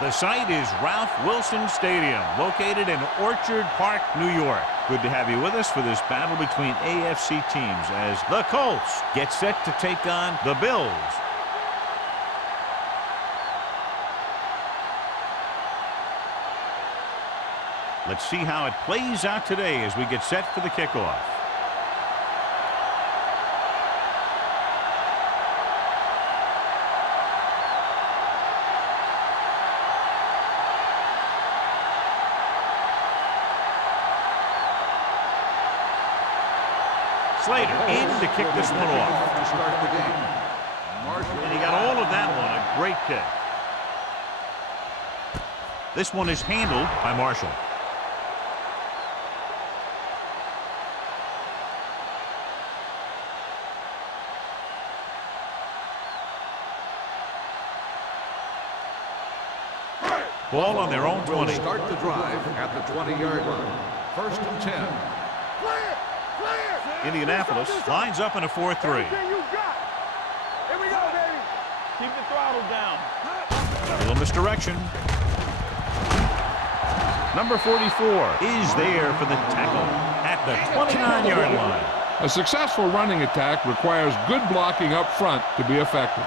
The site is Ralph Wilson Stadium, located in Orchard Park, New York. Good to have you with us for this battle between AFC teams as the Colts get set to take on the Bills. Let's see how it plays out today as we get set for the kickoff. Slater in to kick this one off. To start the game. And he got all of that one. A great kick. This one is handled by Marshall. Ball on their own 20. Start the drive at the 20-yard line. 1st and 10. Indianapolis lines up in a 4-3. Here we go, baby. Keep the throttle down. A little misdirection. Number 44 is there for the tackle at the 29-yard line. A successful running attack requires good blocking up front to be effective.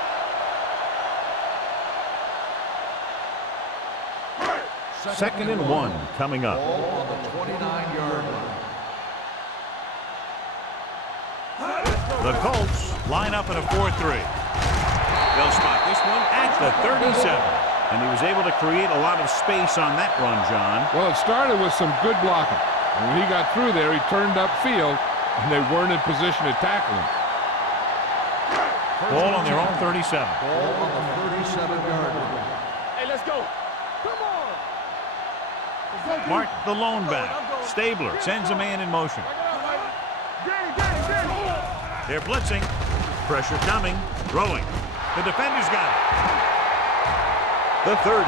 Second and 1 coming up. Ball on the 29-yard line. The Colts line up in a 4-3. They'll spot this one at the 37. And he was able to create a lot of space on that run, John. Well, it started with some good blocking. And when he got through there, he turned upfield, and they weren't in position to tackle him. Ball on their own 37. Ball on the 37-yard line. Hey, let's go. Come on. Martin, the lone back. Stabler sends a man in motion. They're blitzing. Pressure coming. Throwing. The defender's got it. The 30.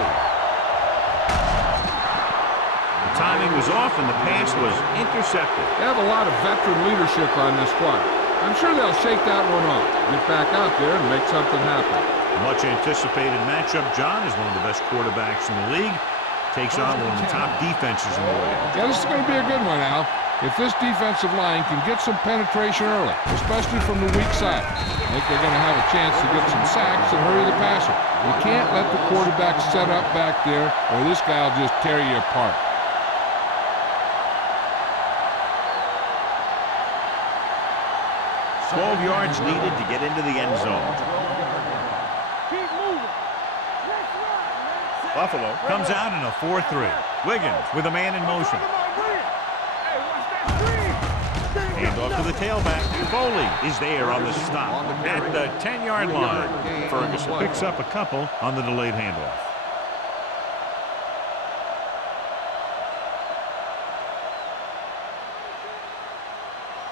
The timing was off and the pass was intercepted. They have a lot of veteran leadership on this squad. I'm sure they'll shake that one off, get back out there, and make something happen. A much anticipated matchup. John is one of the best quarterbacks in the league. Takes on one of the top defenses in the league. Yeah, this is going to be a good one, Al. If this defensive line can get some penetration early, especially from the weak side, I think they're going to have a chance to get some sacks and hurry the passer. You can't let the quarterback set up back there, or this guy will just tear you apart. $12 yards needed to get into the end zone. Keep moving. Buffalo comes out in a 4-3. Wiggins with a man in motion. Hand off to the tailback. Foley is there on the stop at the 10-yard line. Ferguson picks up a couple on the delayed handoff.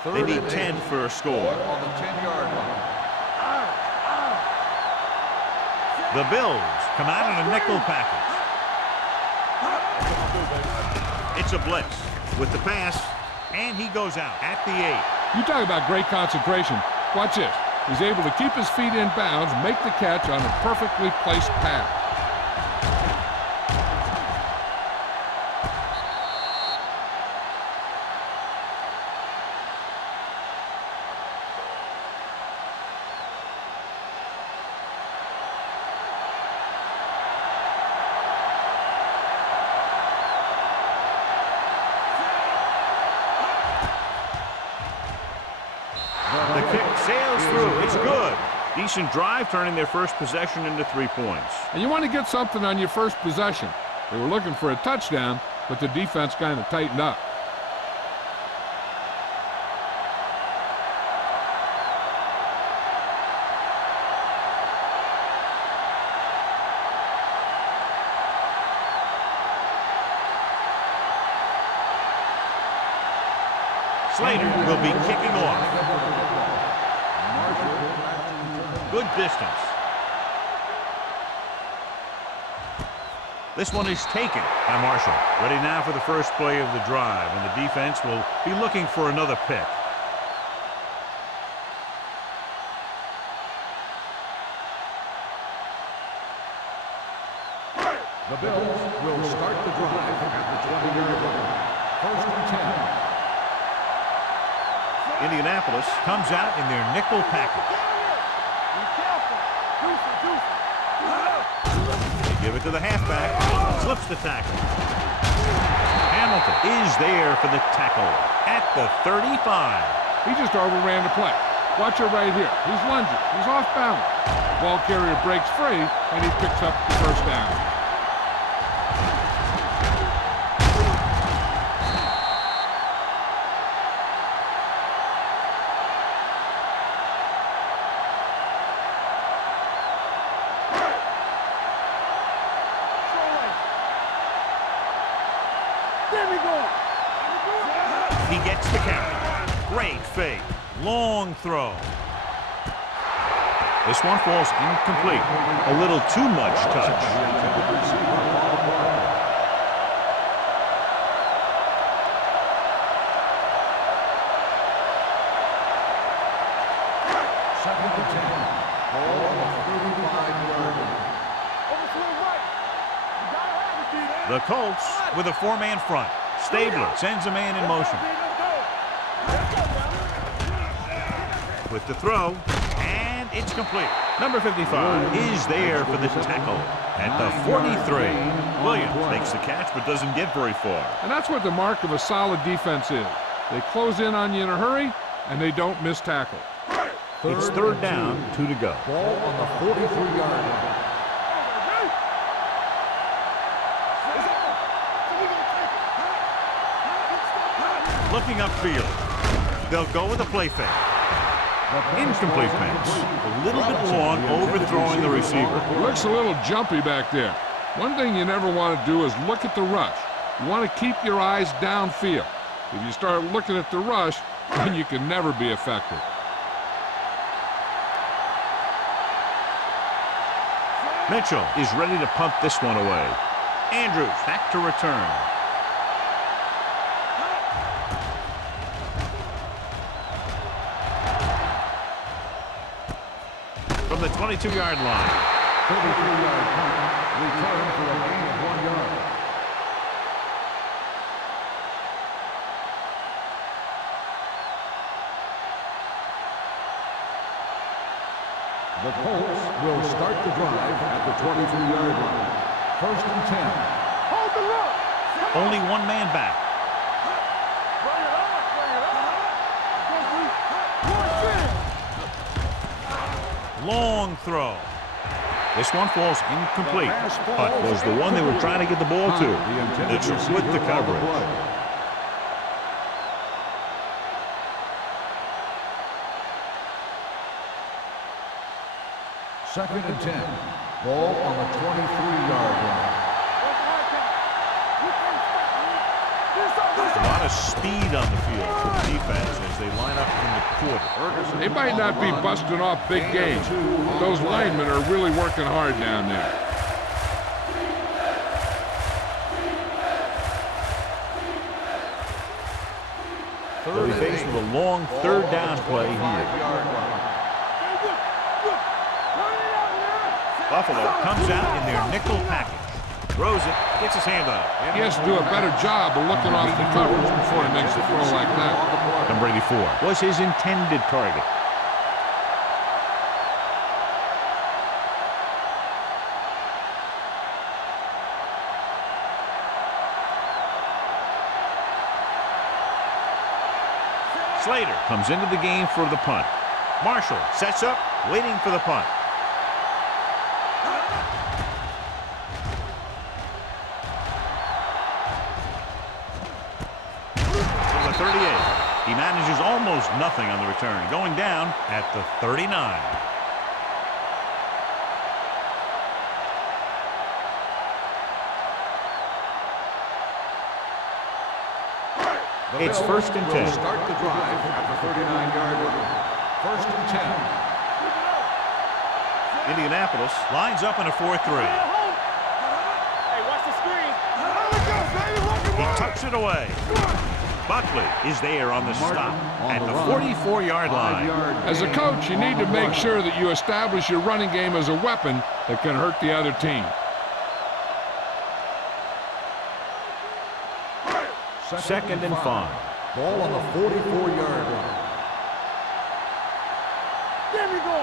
They need 10 for a score. On the 10-yard line. The Bills come out in a nickel package. It's a blitz with the pass, and he goes out at the 8. You talk about great concentration. Watch this. He's able to keep his feet in bounds, make the catch on a perfectly placed pass. The kick sails through. It's good. Decent drive, turning their first possession into 3 points. And you want to get something on your first possession. They were looking for a touchdown, but the defense kind of tightened up. Slater will be kicking off. Good distance. This one is taken by Marshall. Ready now for the first play of the drive, and the defense will be looking for another pick. The Bills will start the drive at the 20-yard line. First and 10. Indianapolis comes out in their nickel package. They give it to the halfback. Slips the tackle. Hamilton is there for the tackle at the 35. He just overran the play. Watch it right here. He's lunging. He's off balance. Ball carrier breaks free, and he picks up the first down. He gets the carry. Great fake. Long throw. This one falls incomplete. A little too much touch. Second and 10. Ball on the 35-yard line. The Colts with a four-man front. Stabler sends a man in motion. With the throw, and it's complete. Number 55 is there for the tackle at the 43. Williams makes the catch but doesn't get very far. And that's what the mark of a solid defense is. They close in on you in a hurry, and they don't miss tackle. It's third down, 2 to go. Ball on the 43-yard line. Looking upfield. They'll go with a play fake. Incomplete pass. A little bit long, overthrowing the receiver. Looks a little jumpy back there. One thing you never want to do is look at the rush. You want to keep your eyes downfield. If you start looking at the rush, then you can never be effective. Mitchell is ready to punt this one away. Andrews back to return. From the 22-yard line. 33-yard punt. Return for a gain of 1 yard. The Colts will start the drive at the 23-yard line. First and 10. Hold the look. Only one man back. Long throw. This one falls incomplete. But was the one they were trying to get the ball to. Mitchell with the coverage. Second and 10. Ball on the 23-yard line. A lot of speed on the field for the defense as they line up in the quarter. They might not be busting off big games, but those linemen are really working hard down there. They'll be faced with a long third down play here. Buffalo comes out in their nickel package. Throws it, gets his hand on it. He has to do a better job of looking off the coverage before he makes a throw like that. Number 84 was his intended target. Slater comes into the game for the punt. Marshall sets up, waiting for the punt. From the 38, he manages almost nothing on the return, going down at the 39. It's first and 10. Start the drive at the 39-yard line. First and 10. Indianapolis lines up in a 4-3. Hey, watch the screen. He tucks it away. Buckley is there on the stop at the 44-yard line. As a coach, you need to make sure that you establish your running game as a weapon that can hurt the other team. Second and 5. Ball on the 44-yard line. There we go.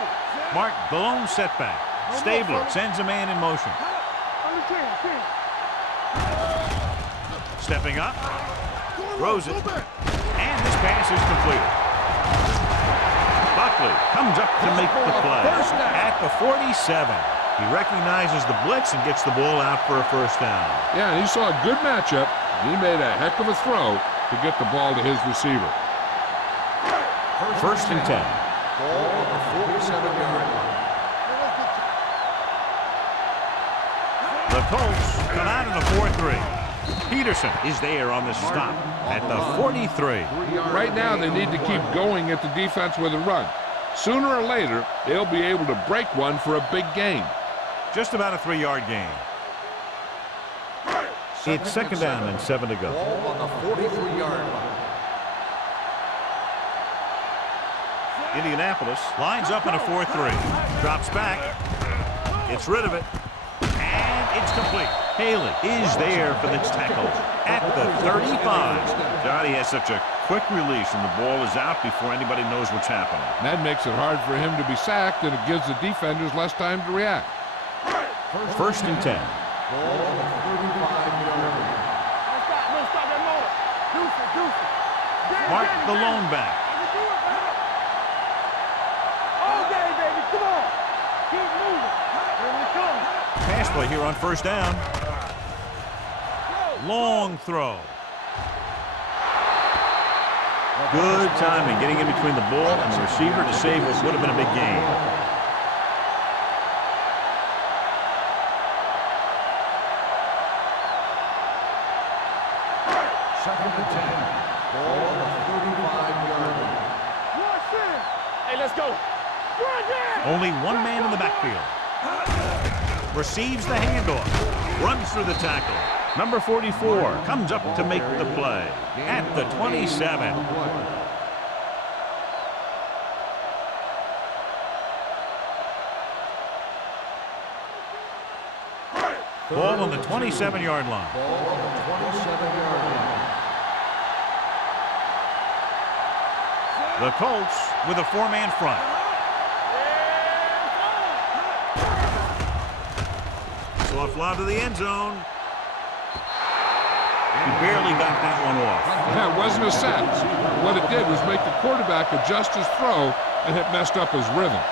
Mark, the lone setback. Stabler sends a man in motion. On the 10. Stepping up. Throws it. And this pass is completed. Buckley comes up to make the play. At the 47. He recognizes the blitz and gets the ball out for a first down. Yeah, and he saw a good matchup. He made a heck of a throw to get the ball to his receiver. First and 10. Ball on the 47-yard line. The Colts come out in a 4-3. Peterson is there on the stop at the 43. Right now, they need to keep going at the defense with a run. Sooner or later, they'll be able to break one for a big gain. Just about a 3-yard gain. It's second down and 7 to go. Ball on the 43-yard line. Indianapolis lines up in a 4-3. Drops back. Gets rid of it. And it's complete. Haley is there for the tackle at the 35. Johnny has such a quick release and the ball is out before anybody knows what's happening. That makes it hard for him to be sacked, and it gives the defenders less time to react. First and 10. Ball on the 35-yard line. Don't stop that motor. Deuce it. Mark, the lone back. All day, baby. Come on. Keep moving. Here we come. Pass play here on first down. Long throw. Good timing, getting in between the ball and the receiver to save what would have been a big gain. Second and 10. Ball on the 35-yard line. Hey, let's go. Only one man in the backfield. Receives the handoff. Runs through the tackle. Number 44 comes up to make the play at the 27. Ball on the 27-yard line. Ball on the 27-yard line. The Colts with a 4-man front. Soft lob to the end zone. He barely got that one off. That wasn't a sack. What it did was make the quarterback adjust his throw, and it messed up his rhythm.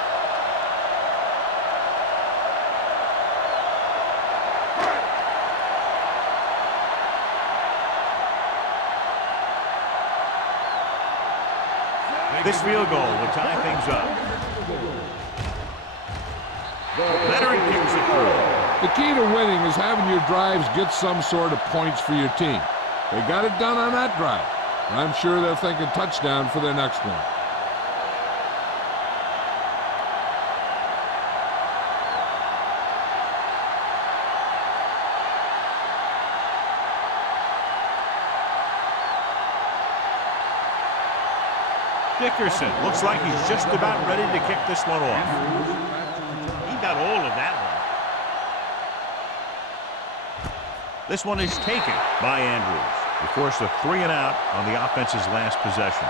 This field goal will tie things up. Leonard kicks it through. The key to winning is having your drives get some sort of points for your team. They got it done on that drive. And I'm sure they're thinking touchdown for their next one. Dickerson looks like he's just about ready to kick this one off. He got all of that one. This one is taken by Andrews. He forced a 3-and-out on the offense's last possession.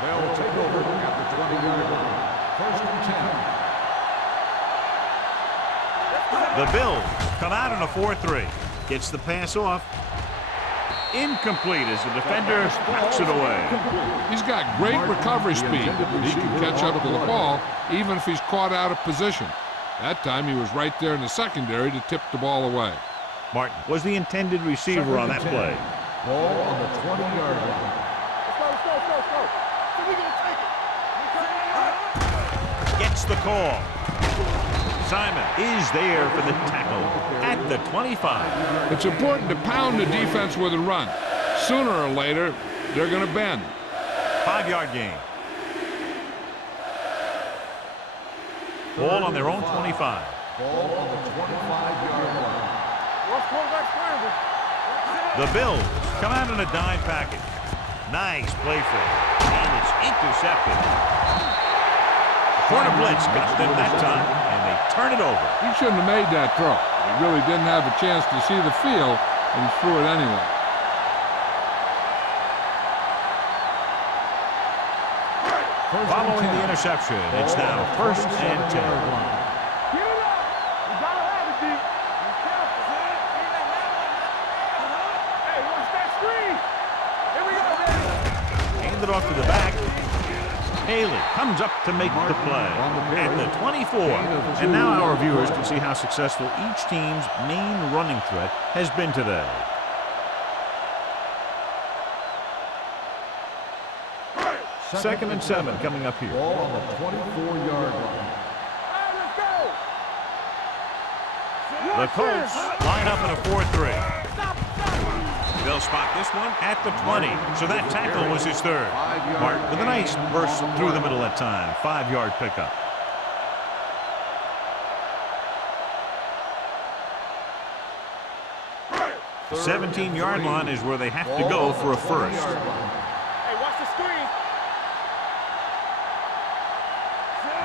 They'll take over at the 20-yard line. First and 10. The Bills come out in a 4-3. Gets the pass off. Incomplete as the defender knocks it away. He's got great recovery speed. He can catch up to the ball even if he's caught out of position. That time he was right there in the secondary to tip the ball away. Martin was the intended receiver on that play. Ball on the 20-yard line. Let's go. So we're going to take it. Gets the call. Simon is there for the tackle at the 25. It's important to pound the defense with a run. Sooner or later, they're going to bend. 5-yard gain. Ball on their own 25. Ball on the 25-yard line. The Bills come out in a dime package. Nice play fake. And it's intercepted. Corner blitz got them that time, and they turn it over. He shouldn't have made that throw. He really didn't have a chance to see the field, and he threw it anyway. Following the interception, it's now 1st and 10. Get it up. You gotta have it, D. Be careful. Hey, watch that screen. Here we go, baby. Hand it off to the back. Haley comes up to make the play at the 24. And now our viewers can see how successful each team's main running threat has been today. Second and 7 coming up here. Ball on the 24-yard line. Hey, let's go. The Colts line up in a 4-3. They'll spot this one at the 20. So that tackle was his third. Mark with a nice burst through the middle that time. 5-yard pickup. The 17-yard line is where they have to go for a first. Hey, watch the screen.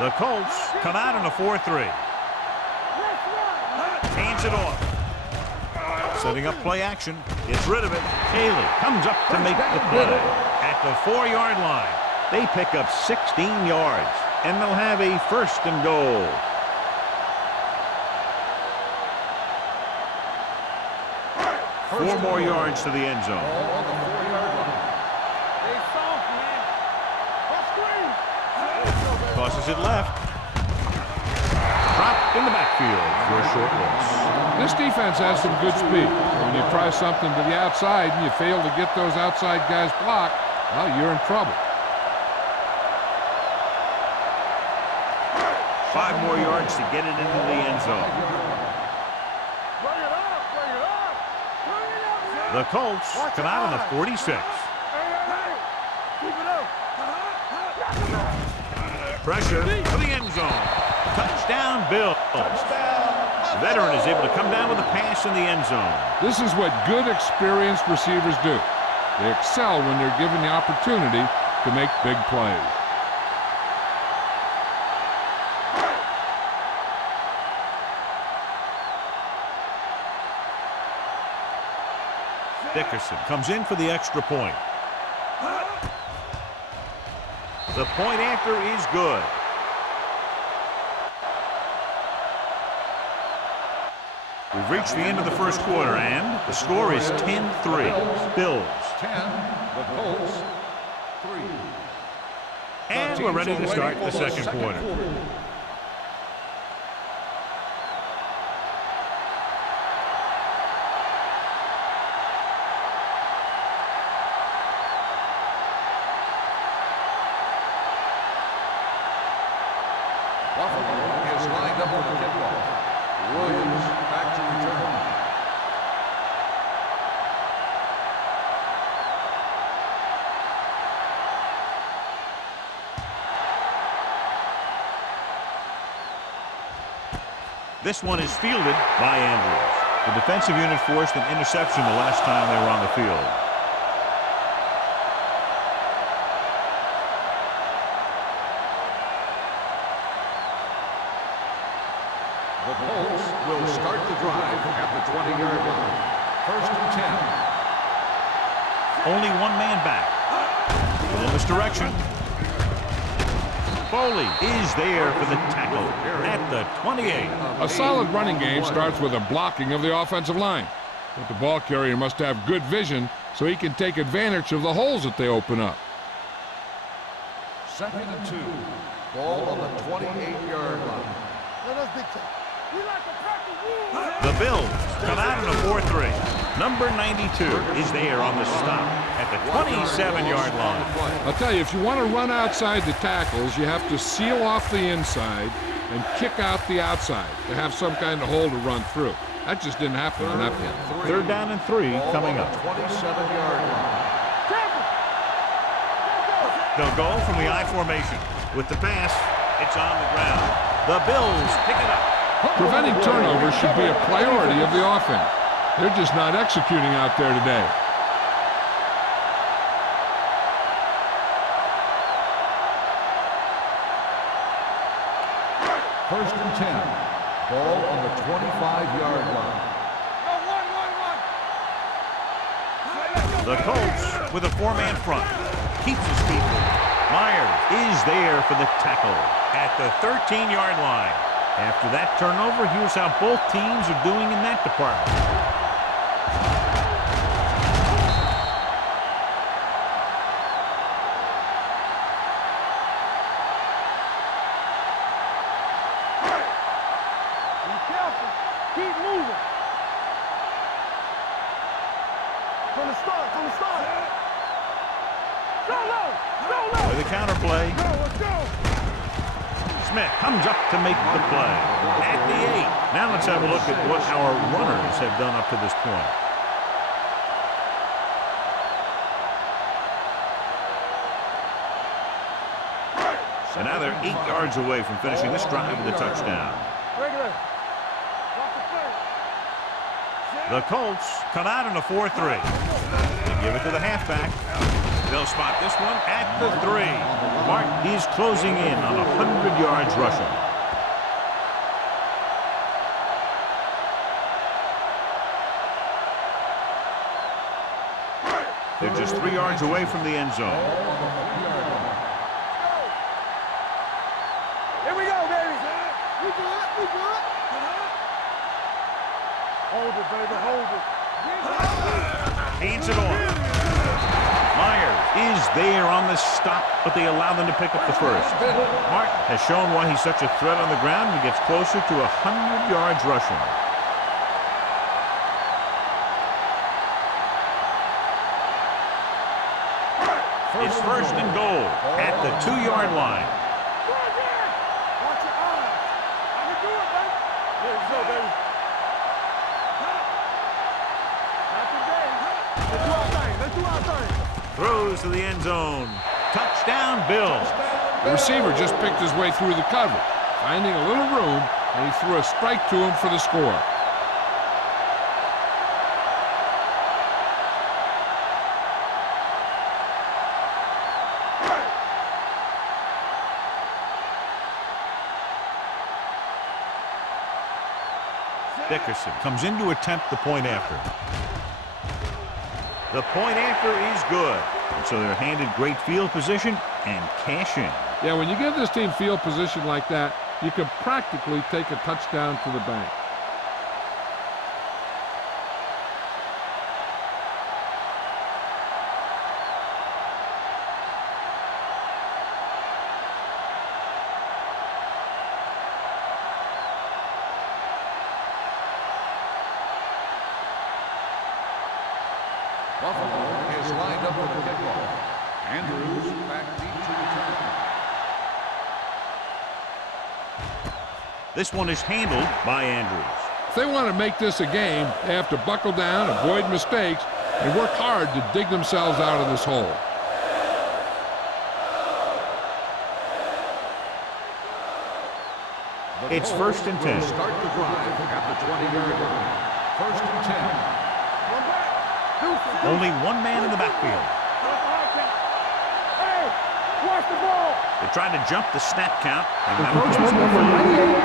The Colts come out in a 4-3. Hands it off. Setting up play action. Gets rid of it. Haley comes up to make the play. At the 4-yard line, they pick up 16 yards, and they'll have a 1st and goal. Four more yards to the end zone. Hey, soft, man. Watch screen. Tosses it left. Dropped in the backfield for a short loss. This defense has some good speed. When you try something to the outside and you fail to get those outside guys blocked, well, you're in trouble. 5 more yards to get it into the end zone. Bring it up. Bring it up. Bring it up. The Colts come out on the 46. Hey. Keep it up. Pressure to the end zone. Touchdown, Bill. Veteran is able to come down with a pass in the end zone. This is what good, experienced receivers do. They excel when they're given the opportunity to make big plays. Dickerson comes in for the extra point. The point after is good. We've reached the end of the first quarter, and the score is 10-3. Bills. 10, the Colts, 3. And we're ready to start the second quarter. Buffalo is lined up for the kickoff. Williams back to return. This one is fielded by Andrews. The defensive unit forced an interception the last time they were on the field. The Colts will start the drive at the 20-yard line. 1st and 10. Only one man back. In this direction. Foley is there for the tackle at the 28. A solid running game starts with a blocking of the offensive line. But the ball carrier must have good vision so he can take advantage of the holes that they open up. 2nd and 2. Ball on the 28-yard line. The Bills come out in a 4-3. Number 92 is there on the stop at the 27-yard line. I'll tell you, if you want to run outside the tackles, you have to seal off the inside and kick out the outside to have some kind of hole to run through. That just didn't happen on that play. 3rd down and 3 coming up. 27-yard line. They'll go from the I formation. With the pass, it's on the ground. The Bills pick it up. Preventing turnovers should be a priority of the offense. They're just not executing out there today. First and 10. Ball on the 25-yard line. The Colts with a four-man front. Keeps his feet moving. Myers is there for the tackle at the 13-yard line. After that turnover, here's how both teams are doing in that department. Keep moving. From the start. Go low. With a counter play. Go, let's go. Smith comes up to make the play at the 8. Now let's have a look at what our runners have done up to this point. So now they're 8 yards away from finishing this drive with a touchdown. Regular. Walk the play. The Colts come out in a 4-3. They give it to the halfback. They'll spot this one at the 3. Mark, he's closing in on 100 yards rushing. They're just 3 yards away from the end zone. Here we go, baby. We good. Hold it, baby, hold it. Hands it off. Myers is there on the stop, but they allow them to pick up the first. Mark has shown why he's such a threat on the ground. He gets closer to 100 yards rushing. It's first and goal at the 2-yard line. Watch your eyes. I can do it, baby. Let's go, baby. Let's do our thing. Throws to the end zone. Touchdown, Bills. The receiver just picked his way through the cover, finding a little room, and he threw a strike to him for the score. Dickerson comes in to attempt the point after. The point after is good. And so they're handed great field position and cash in. Yeah, when you give this team field position like that, you can practically take a touchdown to the bank. Buffalo is lined up for the kickoff. Andrews back deep to return. This one is handled by Andrews. If they want to make this a game, they have to buckle down, avoid mistakes, and work hard to dig themselves out of this hole. It's first and 10. Start the drive at the 20-yard line. First and 10. Only one man in the backfield. Hey, watch the ball. They tried to jump the snap count. Encroachment number 98.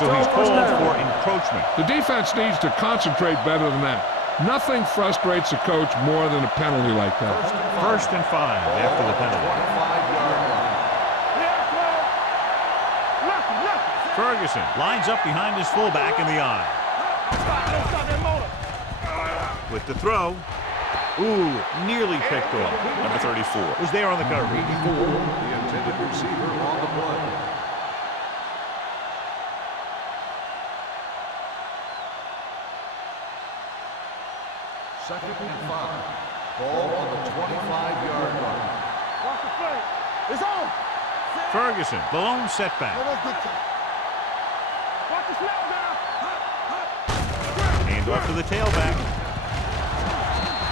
So he's called for encroachment. The defense needs to concentrate better than that. Nothing frustrates a coach more than a penalty like that. First and 5 after the penalty. 25-yard line. Ferguson lines up behind his fullback in the eye. With the throw. Ooh, nearly picked off. Number 34 was there on the cover. 84, the intended receiver on the play. Second and 5. Ball on the 25-yard line. Watch the play. It's on. Ferguson, the lone setback. Watch the snap down. Hand off to the tailback.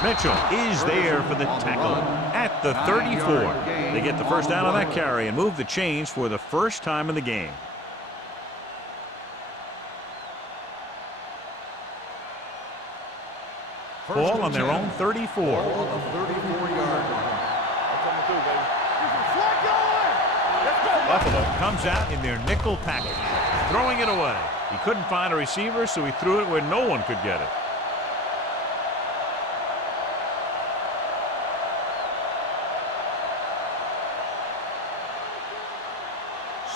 Mitchell is there for the tackle at the 34. They get the first down on that carry and move the chains for the first time in the game. Ball on their own 34. Ball on the 34-yard line. That's coming through, baby. Let's go, Buffalo comes out in their nickel package, throwing it away. He couldn't find a receiver, so he threw it where no one could get it.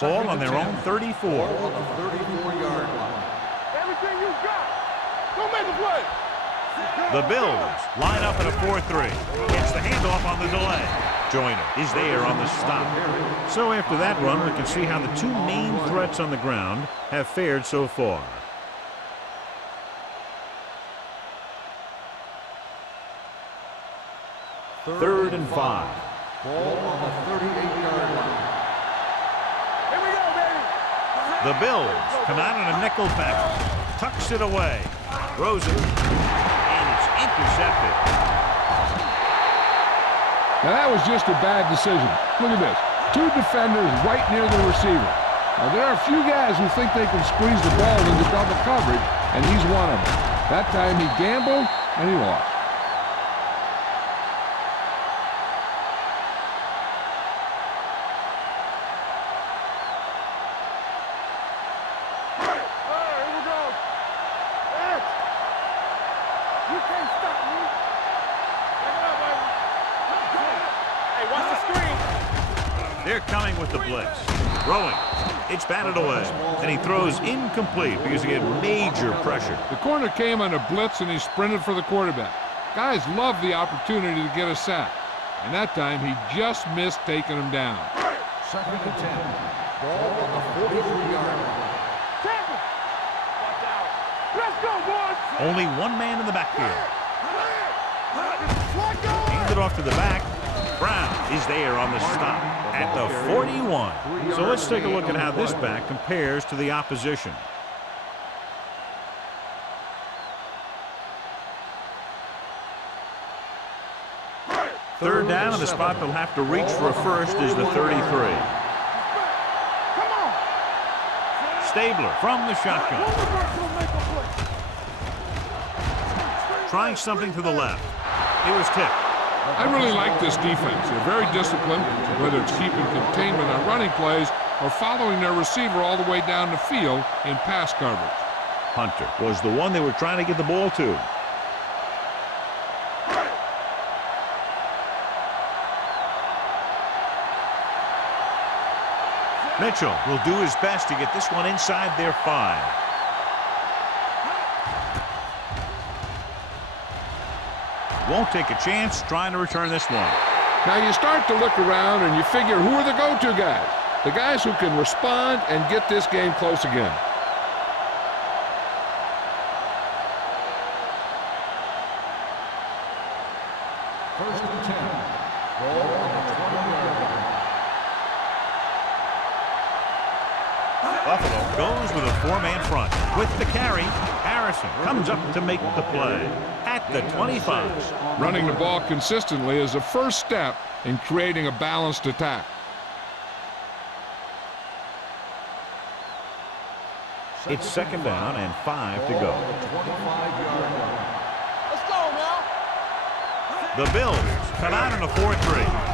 Ball on their own 34. Ball on the 34-yard line. Everything you got. Go make a play. The Bills line up in a 4-3. Gets the handoff on the delay. Joyner is there on the stop. So after that run, we can see how the two main threats on the ground have fared so far. Third and 5. Ball on the 38-yard line. Here we go, baby. The Bills come out in a nickel package. Tucks it away. Throws it. And it's intercepted. Now that was just a bad decision. Look at this. Two defenders right near the receiver. Now there are a few guys who think they can squeeze the ball into double coverage, and he's one of them. That time he gambled, and he lost. They're coming with the blitz. Throwing. It's batted away. And he throws incomplete because he had major pressure. The corner came on a blitz, and he sprinted for the quarterback. Guys love the opportunity to get a sack. And that time, he just missed taking him down. Second and 10. Ball on the 43-yard line. Tackle. Watch out. Let's go, boys. Only one man in the backfield. Hand it off to the back. Brown is there on the stop at the 41. So let's take a look at how this back compares to the opposition. Third down, and the spot they'll have to reach for a first is the 33. Come on. Stabler from the shotgun. Trying something to the left. It was tipped. I really like this defense. They're very disciplined, whether it's keeping containment on running plays or following their receiver all the way down the field in pass coverage. Hunter was the one they were trying to get the ball to. Mitchell will do his best to get this one inside their 5. Won't take a chance trying to return this one. Now you start to look around and you figure, who are the go-to guys? The guys who can respond and get this game close again. First and 10. Ball on the 20-yard line. Buffalo goes with a 4-man front. With the carry, Harrison comes up to make the play at the 25. Running the ball consistently is the first step in creating a balanced attack. It's second down and 5 to go. Ball on the 25-yard line. Let's go now. The Bills come out in a 4-3.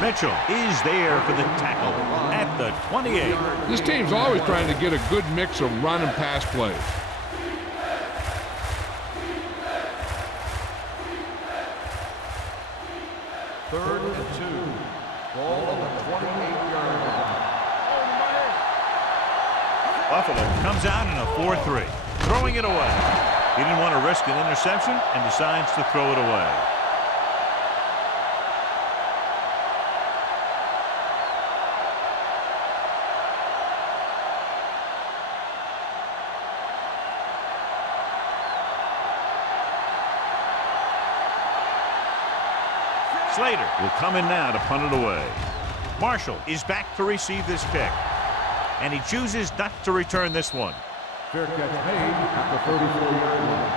Mitchell is there for the tackle at the 28. This team's always trying to get a good mix of run and pass plays. Third and 2. Ball on the 28-yard line. Buffalo comes out in a 4-3, throwing it away. He didn't want to risk an interception and decides to throw it away. Slater will come in now to punt it away. Marshall is back to receive this kick. And he chooses not to return this one. Fair catch made at the 34-yard line.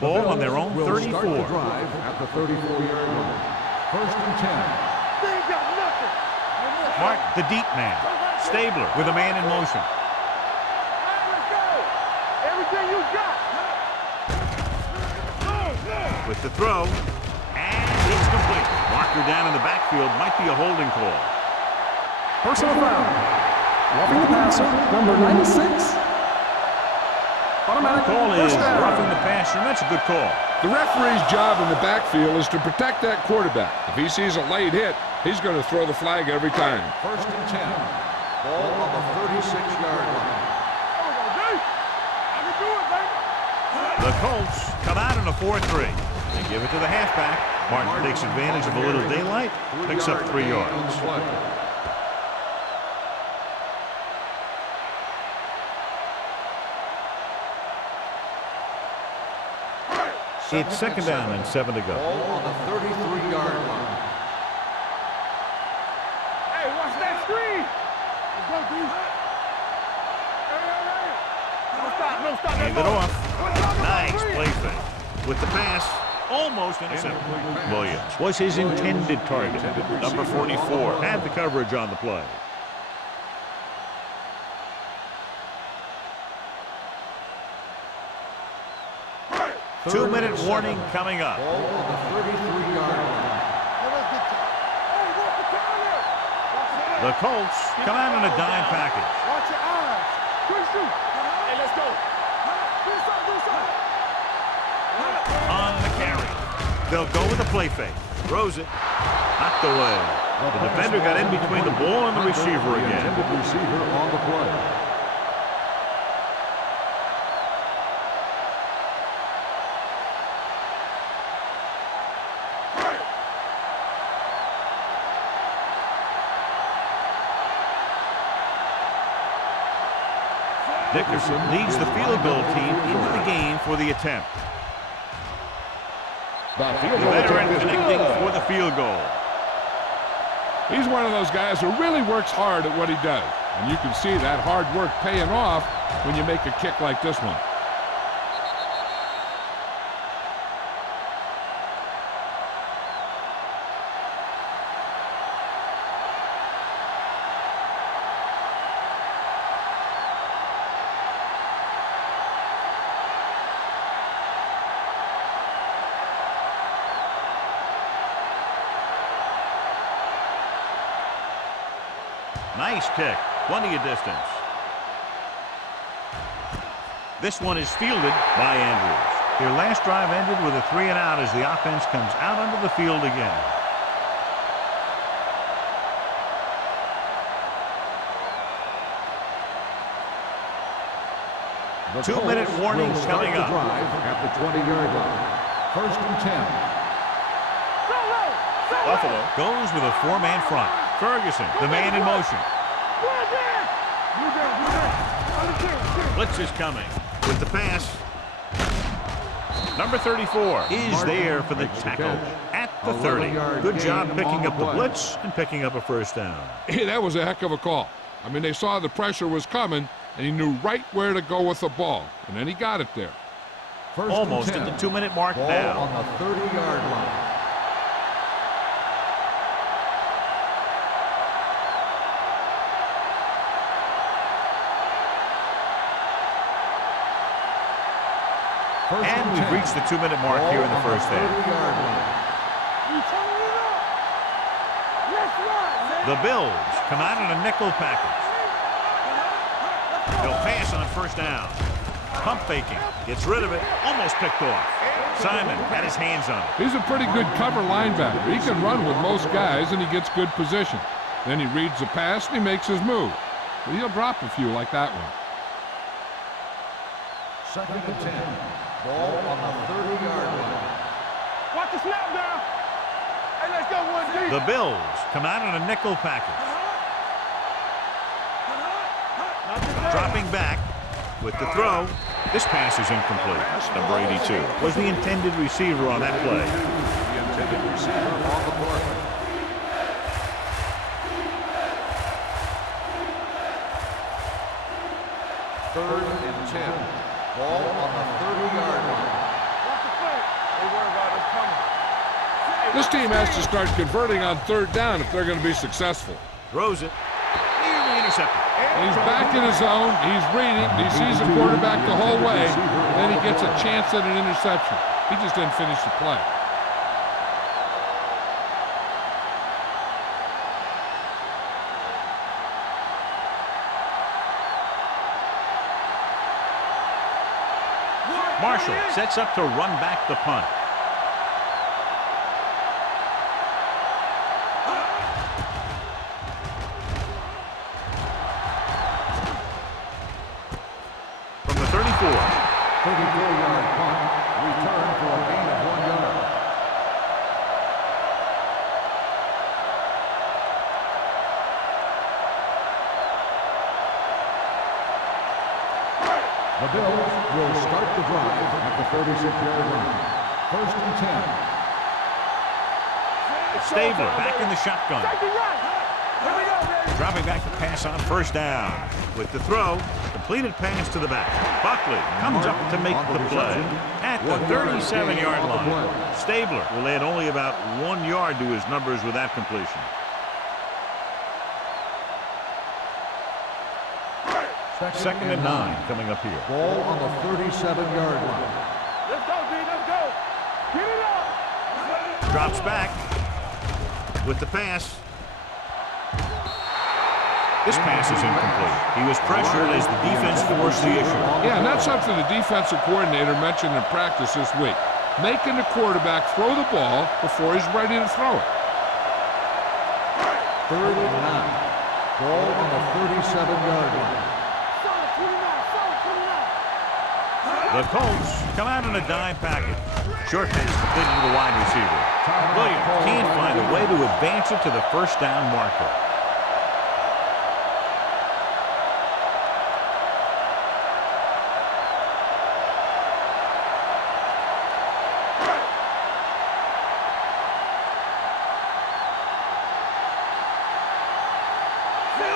Ball on their own will 34. start the drive at the 34-yard line. First and 10. They ain't got nothing. Mark, the deep man. Stabler with a man in motion. everything you got. With the throw, and it's complete. Walker down in the backfield, might be a holding call. Personal foul. Roughing the passer, number 96. Automatic Call is first down. roughing the passer, and that's a good call. The referee's job in the backfield is to protect that quarterback. If he sees a late hit, he's going to throw the flag every time. First and 10. Ball on the 36-yard line. I can do it, baby. The Colts come out in a 4-3. They give it to the halfback. Martin takes advantage of a little daylight, picks up 3 yards. It's second down and 7 to go. Ball on the 33-yard line. Hey, watch that screen. Let's go, dude. Hey. No stop. Hand it off. Nice play fake. With the pass, almost intercepted. Williams was his intended target. Number 44 had the coverage on the play. Two-minute warning coming up. Ball on the 33-yard line. The Colts come out in a dime package. Watch your eyes. Quick shoot. Hey, let's go. Do something. On the carry. They'll go with a play fake. Throws it. Knocked away. The defender got in between the ball and the receiver again. Intended receiver on the play. Dickerson leads the field goal team into the game for the attempt. The The field goal veteran attempt is connecting good. for the field goal. He's one of those guys who really works hard at what he does. And you can see that hard work paying off when you make a kick like this one. Nice kick. Plenty of distance. This one is fielded by Andrews. Their last drive ended with a 3-and-out as the offense comes out onto the field again. The 2-minute Colts warning will start coming the up. drive at the 20-yard line. First and 10. Buffalo goes with a 4-man front. Ferguson, the man in motion. Blitz is coming with the pass. Number 34 is there for the tackle at the 30. Good job picking up the blitz and picking up a first down. Hey, that was a heck of a call. I mean, they saw the pressure was coming, and he knew right where to go with the ball. And then he got it there. First Almost and 10. at the 2-minute mark Ball now. on the 30-yard line. First And we've 10. reached the 2-minute mark Ball here in the on first half. 30-yard line. The Bills come out in a nickel package. They'll pass on first down. Pump faking. Gets rid of it. Almost picked off. Simon had his hands on it. He's a pretty good cover linebacker. He can run with most guys, and he gets good position. Then he reads the pass, and he makes his move. But he'll drop a few like that one. Second and 10. Ball on the 30-yard line. Watch the snap down. Hey, let's go one deep. The Bills come out in a nickel package. Dropping back with the throw. This pass is incomplete. Number 82 was the intended receiver on that play. The intended receiver on the play. Third and 10. Ball on the 30-yard line. Watch the play. They worry about us coming. This team has to start converting on third down if they're going to be successful. Throws it. Nearly intercepted. He's back in his zone. He's reading. He sees the quarterback the whole way. Then he gets a chance at an interception. He just didn't finish the play. Marshall sets up to run back the punt. From the 34. 34-yard punt. Return for a gain of 1 yard. The Bills will start the drive at the 36-yard line. First and 10. Stabler back in the shotgun. Dropping back the pass on first down. With the throw, completed pass to the back. Buckley comes up to make the play at the 37-yard line. Stabler will add only about 1 yard to his numbers with that completion. Second and 9 coming up here. Ball on the 37-yard line. Let's go, D. Let's go. Get it up. Drops back with the pass. This pass is incomplete. He was pressured as the defense forced the issue. Yeah, and that's something the defensive coordinator mentioned in practice this week. Making the quarterback throw the ball before he's ready to throw it. Third and 9. Ball on the 37-yard line. The Colts come out in a dime package. Short pass completed to the wide receiver. Williams can't find a way to advance it to the first down marker.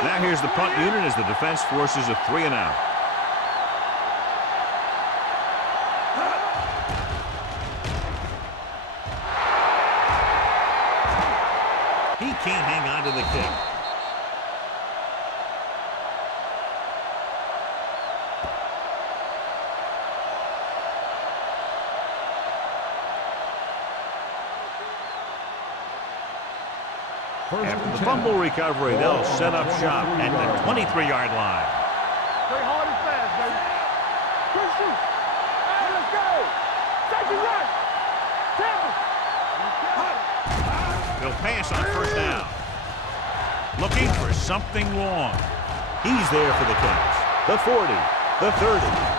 Now here's the punt unit as the defense forces a 3 and out. He can't hang on to the kick. After the fumble recovery, they'll set up shop at the 23-yard line. Play hard and fast, baby. Good shoot. Hey, let's go. Take it right. Tampa. They'll pass on first down. Looking for something long. He's there for the catch. The 40, the 30.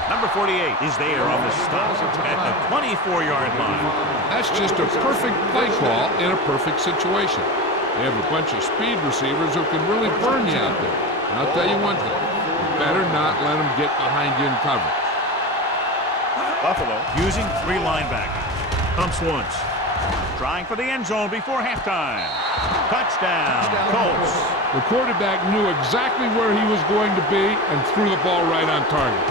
Number 48 is there on the stop at the 24-yard line. That's just a perfect play call in a perfect situation. They have a bunch of speed receivers who can really burn you out there. And I'll tell you one thing, you better not let them get behind you in coverage. Buffalo using 3 linebackers. Pumps once. Trying for the end zone before halftime. Touchdown, Colts. The quarterback knew exactly where he was going to be and threw the ball right on target.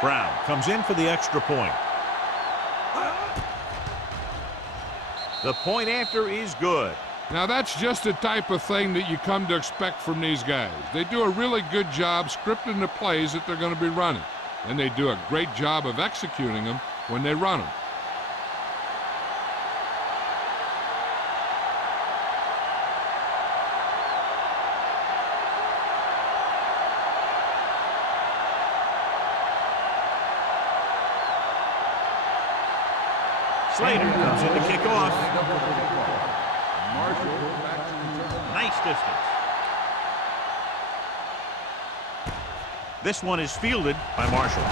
Brown comes in for the extra point. The point after is good. Now that's just the type of thing that you come to expect from these guys. They do a really good job scripting the plays that they're going to be running. And they do a great job of executing them when they run them. Slater comes in to kick off. Nice distance. This one is fielded by Marshall.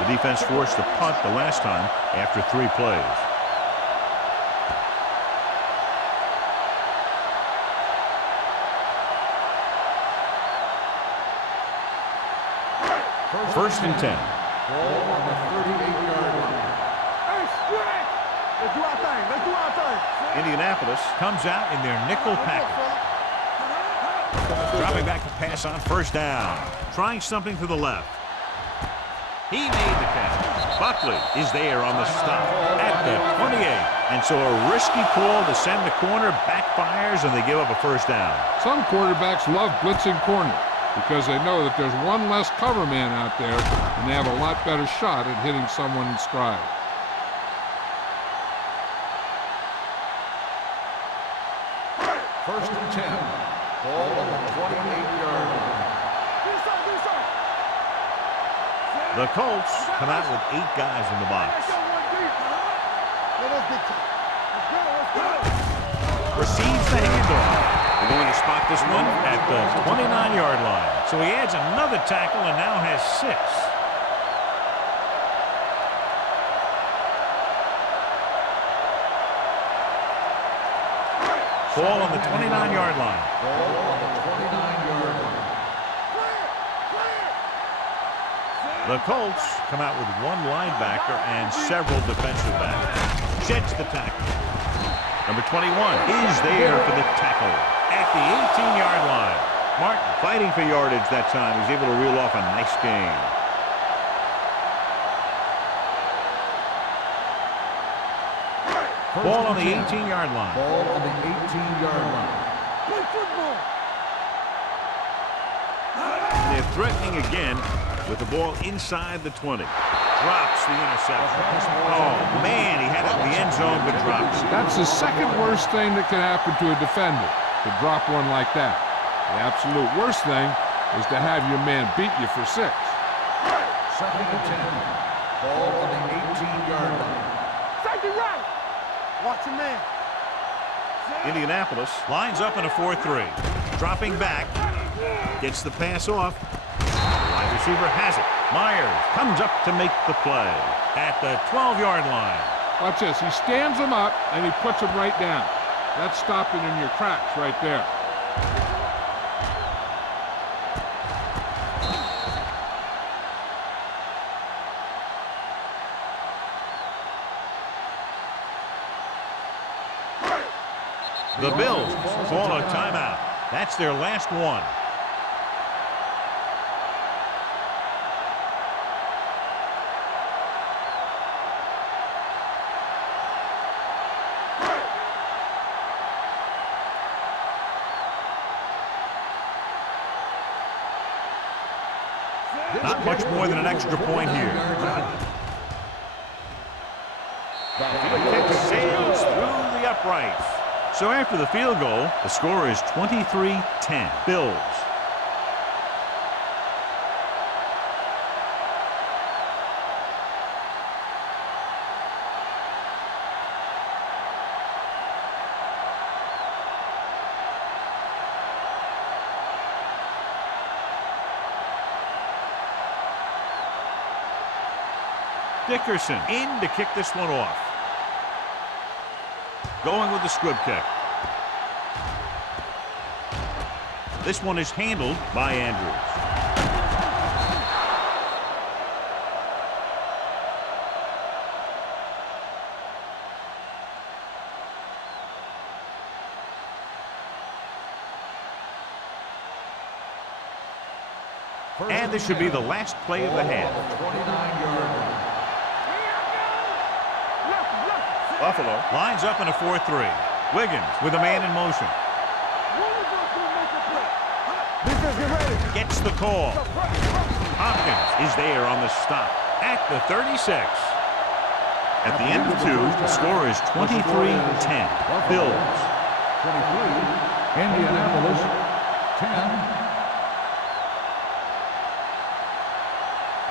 The defense forced the punt the last time after 3 plays. First and 10. Ball on the 38-yard line. Hey, stretch! Let's do our thing. Let's do our thing. Indianapolis comes out in their nickel package. Dropping back to pass on first down. Trying something to the left. He made the catch. Buckley is there on the stop at the 28. And so a risky call to send the corner backfires, and they give up a first down. Some quarterbacks love blitzing corner because they know that there's one less cover man out there, and they have a lot better shot at hitting someone in stride. First and 10. Ball on the 28-yard line. The Colts come out with 8 guys in the box. Receives the handoff. They're going to spot this one at the 29-yard line. So he adds another tackle and now has 6. Ball on the 29-yard line. Ball on the 29-yard line. The Colts come out with 1 linebacker and several defensive backs. Sheds the tackle. Number 21 is there for the tackle at the 18-yard line. Martin fighting for yardage that time. He's able to reel off a nice gain. Ball on the 18-yard line. Ball on the 18-yard line. Play football. They're threatening again with the ball inside the 20. Drops the interception. Oh, man, he had it in the end zone, but drops it. That's the second worst thing that can happen to a defender, to drop one like that. The absolute worst thing is to have your man beat you for 6. Second and 10. Ball on the 18-yard line. Safety right. Watch your man. Indianapolis lines up in a 4-3. Dropping back. Gets the pass off. The wide receiver has it. Myers comes up to make the play at the 12-yard line. Watch this. He stands him up, and he puts him right down. That's stopping in your tracks right there. The Bills call a timeout. That's their last one. Not much more than an extra point here. The kick sails through the uprights. So after the field goal, the score is 23-10. Bills. Dickerson in to kick this one off. Going with the squib kick. This one is handled by Andrews. And this should be the last play of the half. 29-yard line. Buffalo lines up in a 4-3. Wiggins with a man in motion. Gets the call. Hopkins is there on the stop at the 36. At the end of 2, the score is 23-10. Bills. 23. Indianapolis. 10.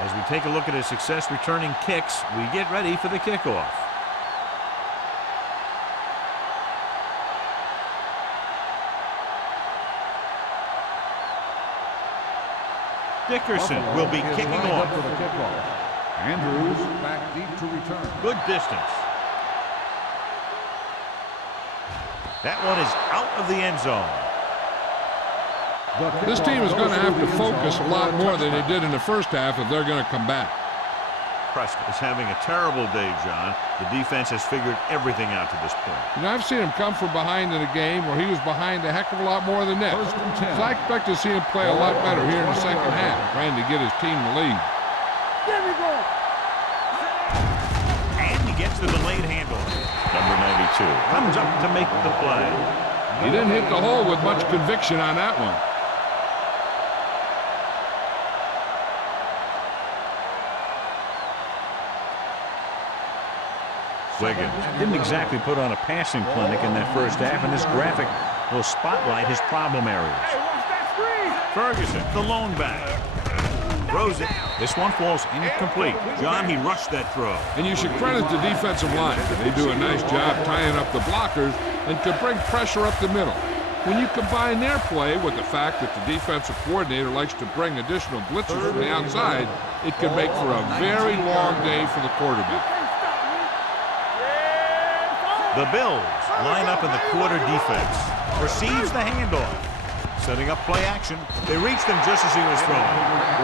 As we take a look at his success returning kicks, we get ready for the kickoff. Dickerson will be kicking off. For the kickoff. Andrews back deep to return. Good distance. That one is out of the end zone. This team is going to have to focus a lot more than they did in the first half if they're going to come back. Preston is having a terrible day, John. The defense has figured everything out to this point. You know, I've seen him come from behind in a game where he was behind a heck of a lot more than this. So I expect to see him play a lot better here in the second half, trying to get his team the lead. There we go. And he gets the delayed handle. Number 92 comes up to make the play. He didn't hit the hole with much conviction on that one. Wiggins didn't exactly put on a passing clinic in that first half, and this graphic will spotlight his problem areas. Hey, watch that screen. Ferguson, the lone back. Throws it. This one falls incomplete. John, he rushed that throw. And you should credit the defensive line. They do a nice job tying up the blockers and can bring pressure up the middle. When you combine their play with the fact that the defensive coordinator likes to bring additional blitzers from the outside, it can make for a very long day for the quarterback. The Bills line up in the quarter defense. Receives the handoff. Setting up play action. They reached him just as he was throwing.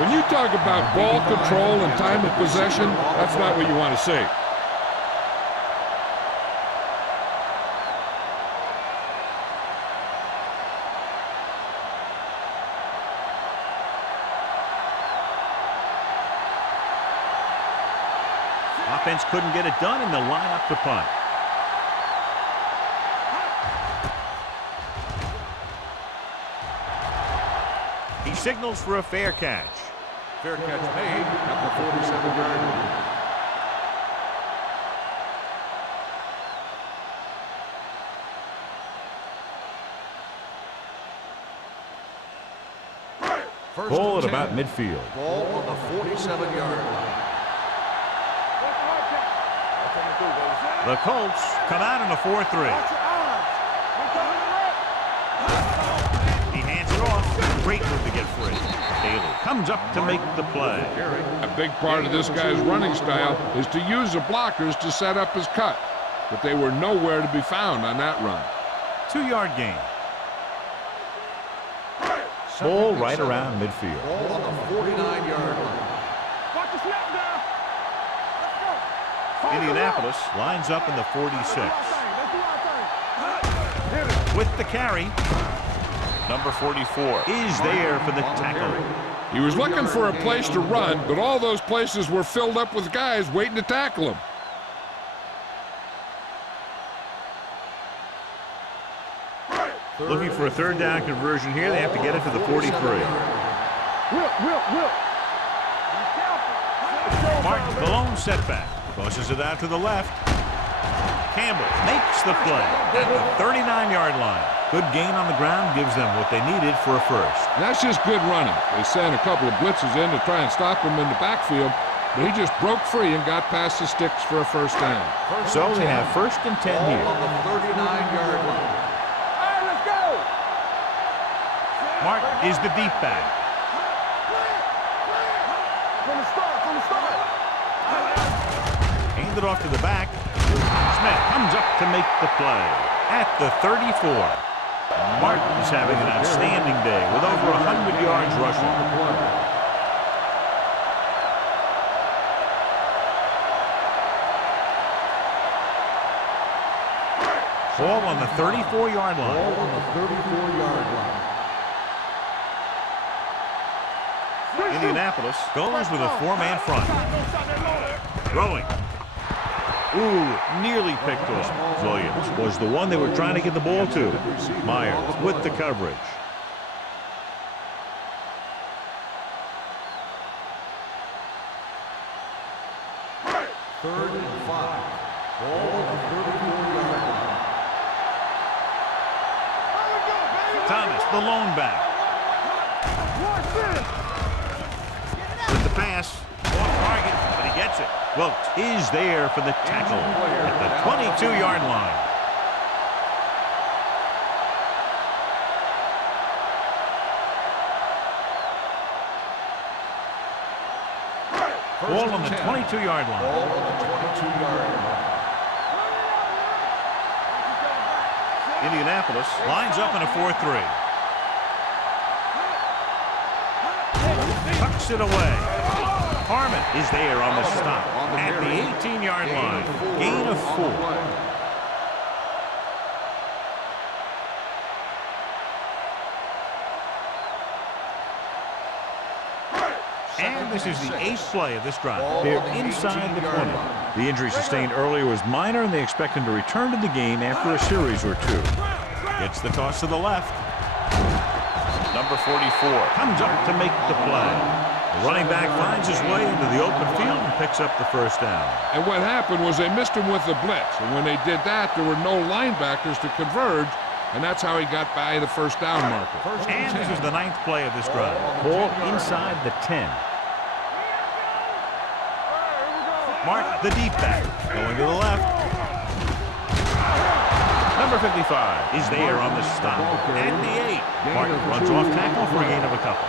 When you talk about ball control and time of possession, that's not what you want to see. Offense couldn't get it done, and they'll line up to punt. He signals for a fair catch. Fair catch made at the 47-yard line. Ball at about midfield. Ball on the 47-yard line. The Colts come out in a 4-3. He hands it off. Great move to get free. Taylor comes up to make the play. A big part of this guy's running style is to use the blockers to set up his cut. But they were nowhere to be found on that run. 2-yard gain. Ball right around midfield. Ball on the 49-yard line. Watch the snap now. Let's go. Indianapolis lines up in the 46. With the carry, number 44 is there for the tackle. He was looking for a place to run, but all those places were filled up with guys waiting to tackle him. Looking for a third down conversion here. They have to get it to the 43. Martin, the lone setback. Tosses it out to the left. Campbell makes the play at the 39-yard line. Good gain on the ground gives them what they needed for a first. That's just good running. They sent a couple of blitzes in to try and stop him in the backfield, but he just broke free and got past the sticks for a first down. So they have first and 10 here. On the 39-yard line. Martin is the deep back. From the start. Handed off to the back. Smith comes up to make the play at the 34. Martin is having an outstanding day with over 100 yards rushing. Ball on the 34-yard line. Ball on the 34-yard line. Indianapolis goes with a 4-man front. Throwing. Ooh, nearly picked off. Williams was the one they were trying to get the ball to. Myers with the coverage. Third and 5. Ball on the 34-yard line. Thomas, the lone back. With the pass, off target, but he gets it. Wilkes is there for the tackle at the 22-yard line. Ball on the 22-yard line. Ball on the 22-yard line. Indianapolis lines up in a 4-3. Tucks it away. Harmon is there on the stop 10-yard line. Gain of 4. And this is the 8th play of this drive. They're inside the 20. The injury sustained earlier was minor, and they expect him to return to the game after a series or 2. Gets the toss to the left. Number 44 comes up to make the play. The running back finds his way into the open field and picks up the first down. And what happened was they missed him with the blitz. And when they did that, there were no linebackers to converge, and that's how he got by the first down marker. And this is the 9th play of this drive. Ball inside the 10. Mark, the deep back, going to the left. Number 55 is there on the stop at the 8. Mark runs off tackle for a gain of a couple.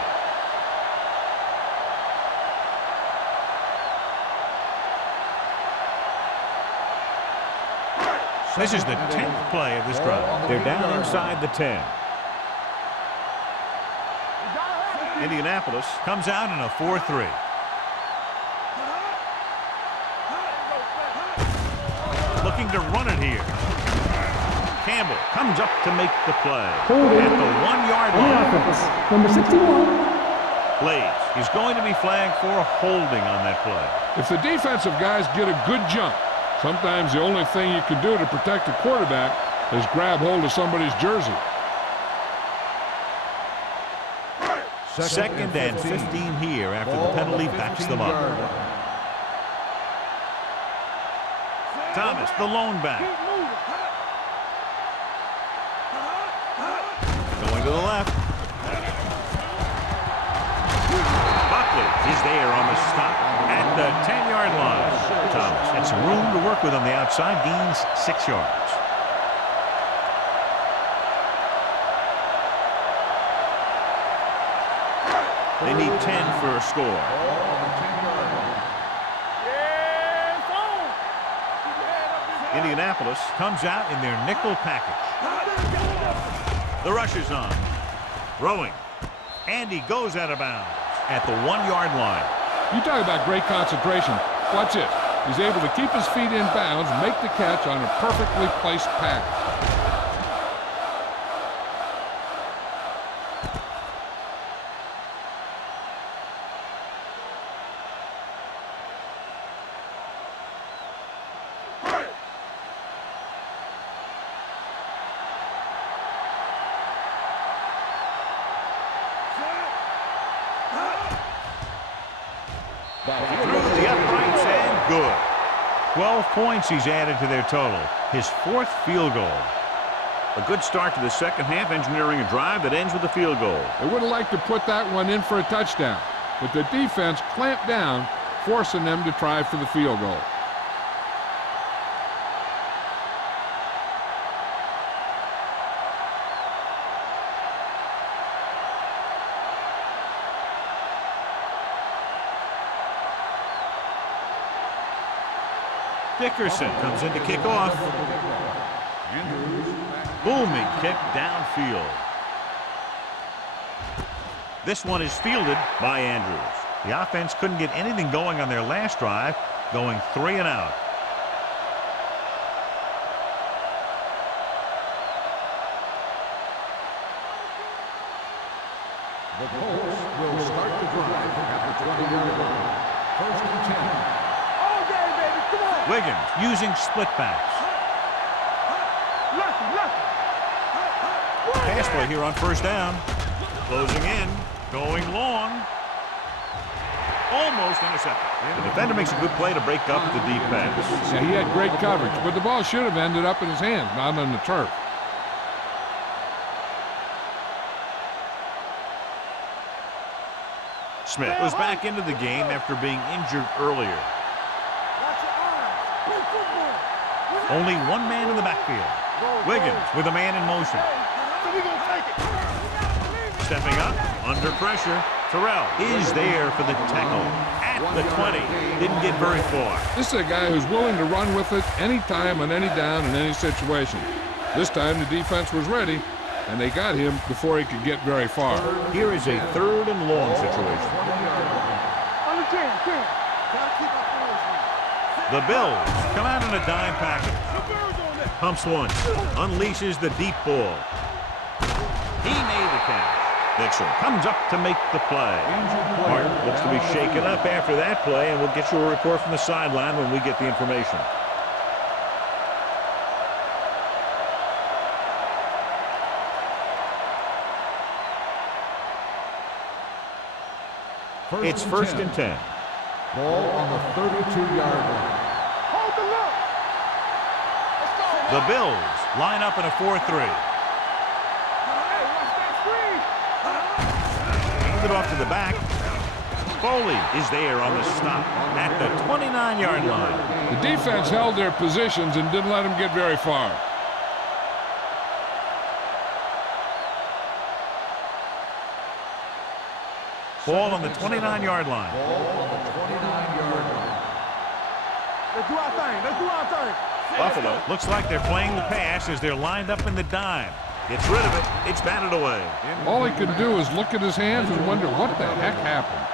This is the 10th play of this drive. They're down inside the 10. Indianapolis comes out in a 4-3. Looking to run it here. Campbell comes up to make the play. At the 1-yard line. Number 61. Blades. He's going to be flagged for holding on that play. If the defensive guys get a good jump, sometimes the only thing you can do to protect the quarterback is grab hold of somebody's jersey. 2nd and 15 here after the penalty backs them up. Thomas, the lone back. Going to the left. Buckley is there on the stop at the 10-yard line. Thomas had some room to work with on the outside, gains 6 yards. They need 10 for a score. Indianapolis comes out in their nickel package. The rush is on. Throwing. And he goes out of bounds at the 1-yard line. You talk about great concentration. Watch it. He's able to keep his feet in bounds, make the catch on a perfectly placed pass. Through the uprights and good. 12 points he's added to their total. His 4th field goal. A good start to the second half, engineering a drive that ends with a field goal. They would have liked to put that one in for a touchdown, but the defense clamped down, forcing them to try for the field goal. Dickerson comes in to kick off. Booming kick downfield. This one is fielded by Andrews. The offense couldn't get anything going on their last drive, going 3 and out. The Colts will start the drive at the 20-yard line. 1st and 10. Wiggins using split backs. Pass play here on 1st down. Closing in. Going long. Almost intercepted. The defender makes a good play to break up the deep pass. Yeah, he had great coverage, but the ball should have ended up in his hands, not on the turf. Smith was back into the game after being injured earlier. Only one man in the backfield. Wiggins with a man in motion. Stepping up, under pressure. Terrell is there for the tackle at the 20. Didn't get very far. This is a guy who's willing to run with it anytime, on any down, in any situation. This time the defense was ready, and they got him before he could get very far. Here is a 3rd and long situation. The Bills come out in a dime package. Pumps one. Unleashes the deep ball. He made the catch. Dixon comes up to make the play. Martin looks to be shaken up after that play, and we'll get you a report from the sideline when we get the information. It's first and 10. Ball on the 32-yard line. Hold the look. Let's go. The Bills line up in a 4-3. Hey, watch that screen. Hand it off to the back. Foley is there on the stop at the 29-yard line. The defense held their positions and didn't let them get very far. Ball on the 29-yard line. Ball on the 29-yard line. Let's do our thing. Let's do our thing. Buffalo looks like they're playing the pass as they're lined up in the dime. Gets rid of it. It's batted away. All he could do is look at his hands and wonder what the heck happened.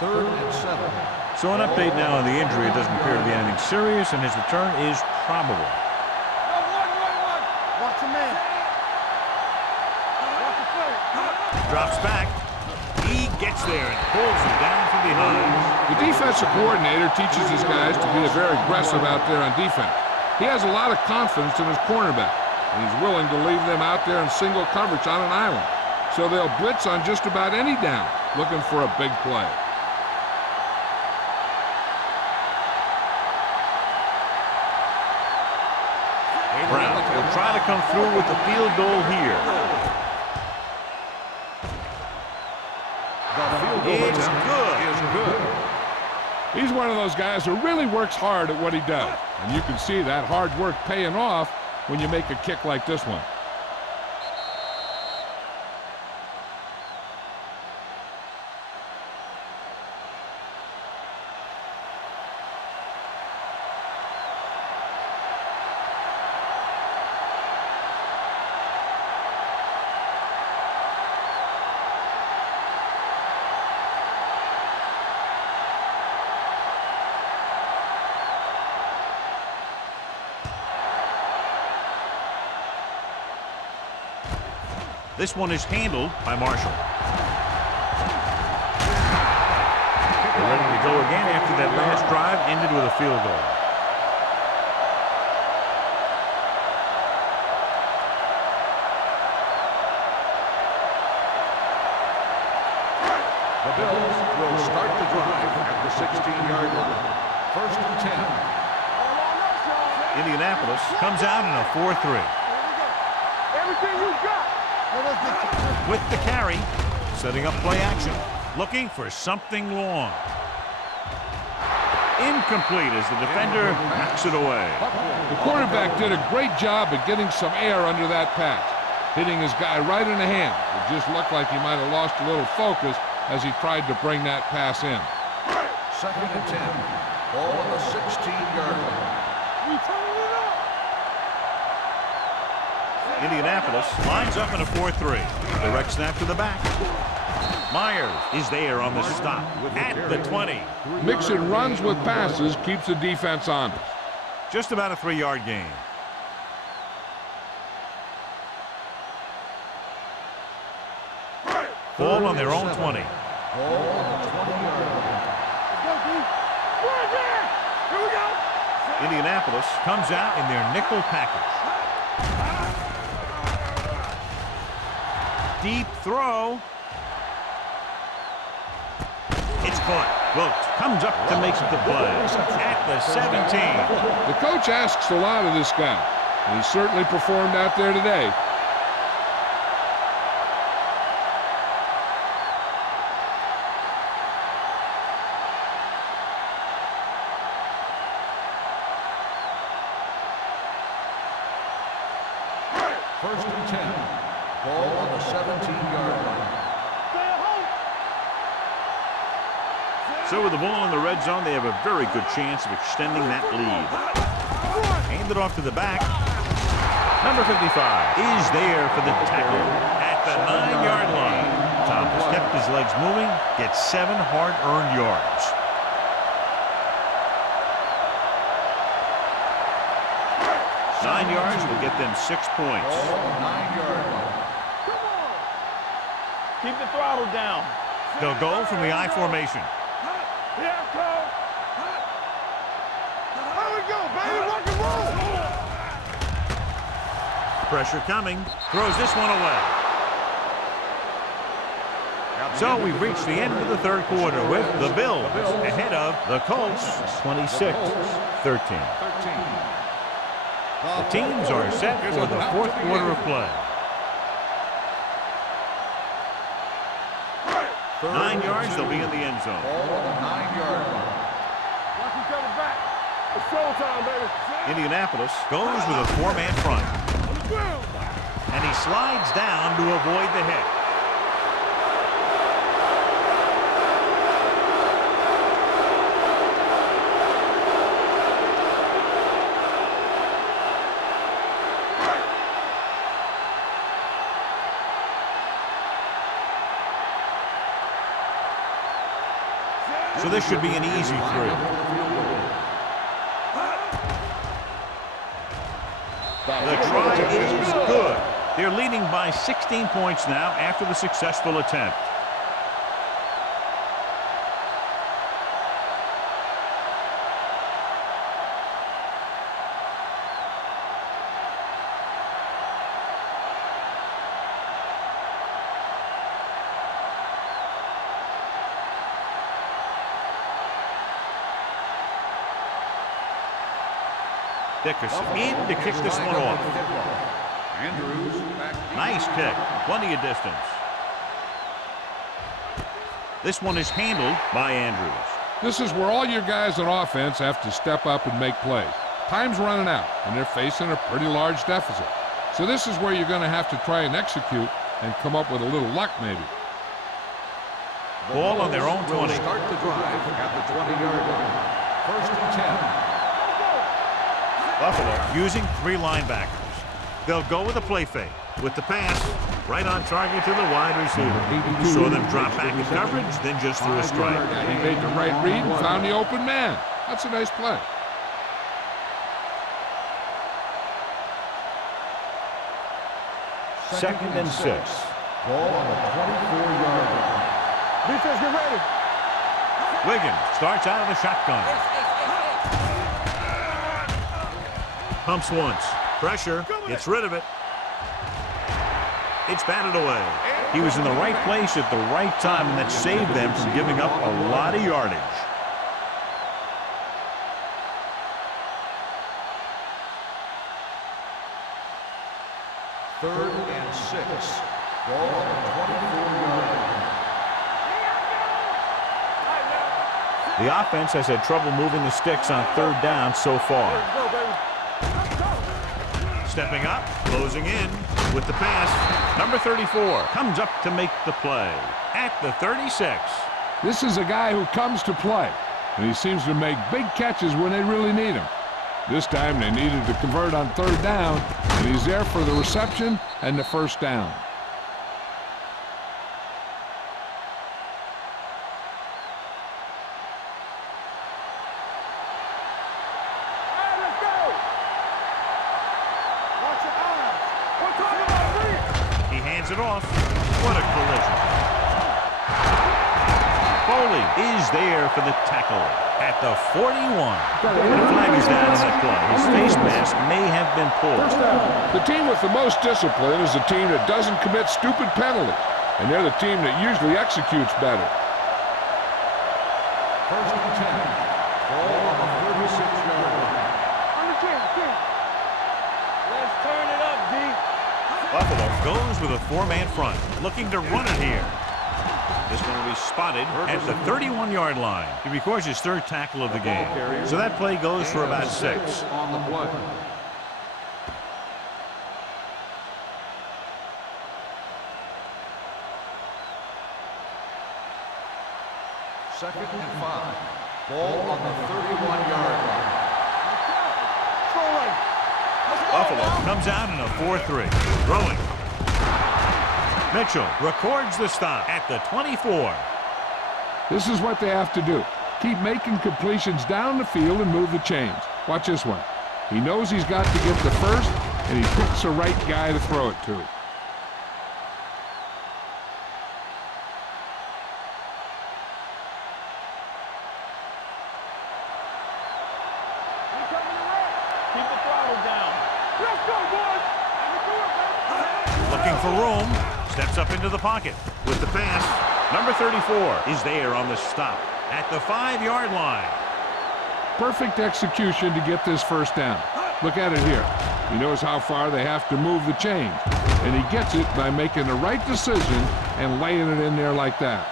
Third and 7. So an update now on the injury. It doesn't appear to be anything serious, and his return is probable. No, one. Watch the man. Watch the play. Drops back. He gets there and pulls him down from behind. The defensive coordinator teaches his guys to be very aggressive out there on defense. He has a lot of confidence in his cornerback, and he's willing to leave them out there in single coverage on an island. So they'll blitz on just about any down, looking for a big play. Brown will try to come through with the field goal here. The field goal It's attempt good. is good. He's one of those guys who really works hard at what he does. And you can see that hard work paying off when you make a kick like this one. This one is handled by Marshall. They're ready to go again after that last drive ended with a field goal. The Bills will start the drive at the 16-yard line. First and 10. Indianapolis comes out in a 4-3. Everything you got. With the carry, setting up play action, looking for something long. Incomplete as the defender knocks it away. The quarterback did a great job at getting some air under that pass, hitting his guy right in the hand. It just looked like he might have lost a little focus as he tried to bring that pass in. Second and 10. Ball on the 16-yard line. We turn it up. Indianapolis lines up in a 4-3. Direct snap to the back. Myers is there on the stop at the 20. Mixing runs with passes keeps the defense honest. Just about a 3-yard gain. Ball on their own 20. Ball on the 20-yard line. Here we go. Indianapolis comes out in their nickel package. Deep throw. It's caught. Wilkes comes up to make the play at the 17. The coach asks a lot of this guy, and he certainly performed out there today. First and 10. Ball on the 17-yard line. So with the ball in the red zone, they have a very good chance of extending that lead. Hand it off to the back. Number 55 is there for the tackle at the 9-yard line. Tom has kept his legs moving, gets 7 hard-earned yards. Nine yards will get them 6 points. 9-yard line. Keep the throttle down. They'll go from the I formation. Yeah, coach. There we go, baby. Rock and roll. Pressure coming. Throws this one away. So we've reached the end of the third quarter with the Bills ahead of the Colts 26-13. The teams are set for the fourth quarter of play. 9 yards, they'll be in the end zone. Ball on the 9-yard line. Watch each other back. It's showtime, baby. Indianapolis goes with a 4-man front. And he slides down to avoid the hit. So this should be an easy throw. The try is good. They're leading by 16 points now after the successful attempt. Dickerson in to kick this one off. Andrews. Nice kick. Plenty of distance. This one is handled by Andrews. This is where all your guys on offense have to step up and make plays. Time's running out, and they're facing a pretty large deficit. So this is where you're going to have to try and execute and come up with a little luck maybe. Ball on their own 20. Start the drive at the 20-yard line. 1st and 10. Buffalo using 3 linebackers. They'll go with a play fake. With the pass, right on target to the wide receiver. You saw them drop back in coverage, then just threw a strike. Yeah, he made the right read and found the open man. That's a nice play. Second and 6. Ball on the 24-yard line. Defense, get ready. Wiggins starts out of the shotgun. Pumps once. Pressure. Gets rid of it. It's batted away. He was in the right place at the right time, and that saved them from giving up a lot of yardage. Third and 6. Ball on the 24-yard line. The offense has had trouble moving the sticks on third down so far. Stepping up, closing in with the pass. Number 34 comes up to make the play at the 36. This is a guy who comes to play, and he seems to make big catches when they really need him. This time they needed to convert on third down, and he's there for the reception and the first down. It off. What a collision. Foley is there for the tackle at the 41. The flag is down on that play. His face mask may have been pulled. The team with the most discipline is the team that doesn't commit stupid penalties, and they're the team that usually executes better. 1st and 10. Ball on the 36-yard line. On the 10. Let's turn it up, D. Buffalo goes with a 4-man front, looking to run it here. This one will be spotted at the 31-yard line. He records his 3rd tackle of the game. So that play goes for about 6. On the play. Second and 5. Ball on the 31-yard line. Buffalo comes out in a 4-3. Throwing. Mitchell records the stop at the 24. This is what they have to do. Keep making completions down the field and move the chains. Watch this one. He knows he's got to get the first, and he picks the right guy to throw it to. Looking for room. Steps up into the pocket with the pass. Number 34 is there on the stop at the 5-yard line. Perfect execution to get this first down. Look at it here. He knows how far they have to move the chains, and he gets it by making the right decision and laying it in there like that.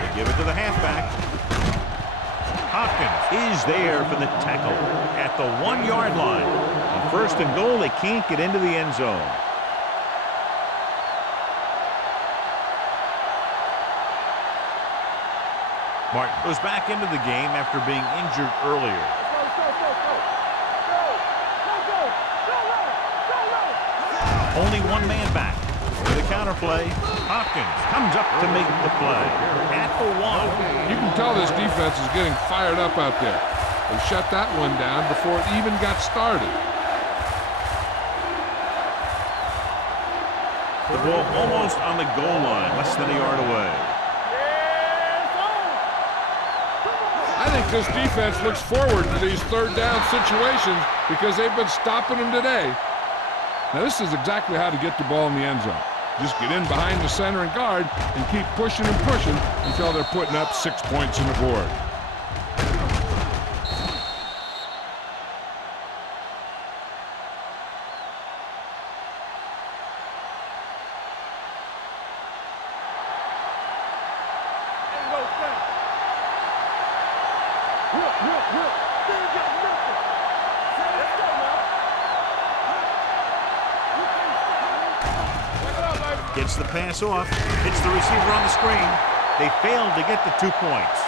They give it to the halfback. Hopkins is there for the tackle at the 1-yard line. On 1st and goal, they can't get into the end zone. Martin goes back into the game after being injured earlier. Only one man back. For the counter play, Hopkins comes up to make the play at the 1. You can tell this defense is getting fired up out there. They shut that one down before it even got started. The ball almost on the goal line, less than a yard away. I think this defense looks forward to these third down situations because they've been stopping them today. Now, this is exactly how to get the ball in the end zone. Just get in behind the center and guard and keep pushing and pushing until they're putting up 6 points on the board. Gets the pass off. Hits the receiver on the screen. They failed to get the 2 points.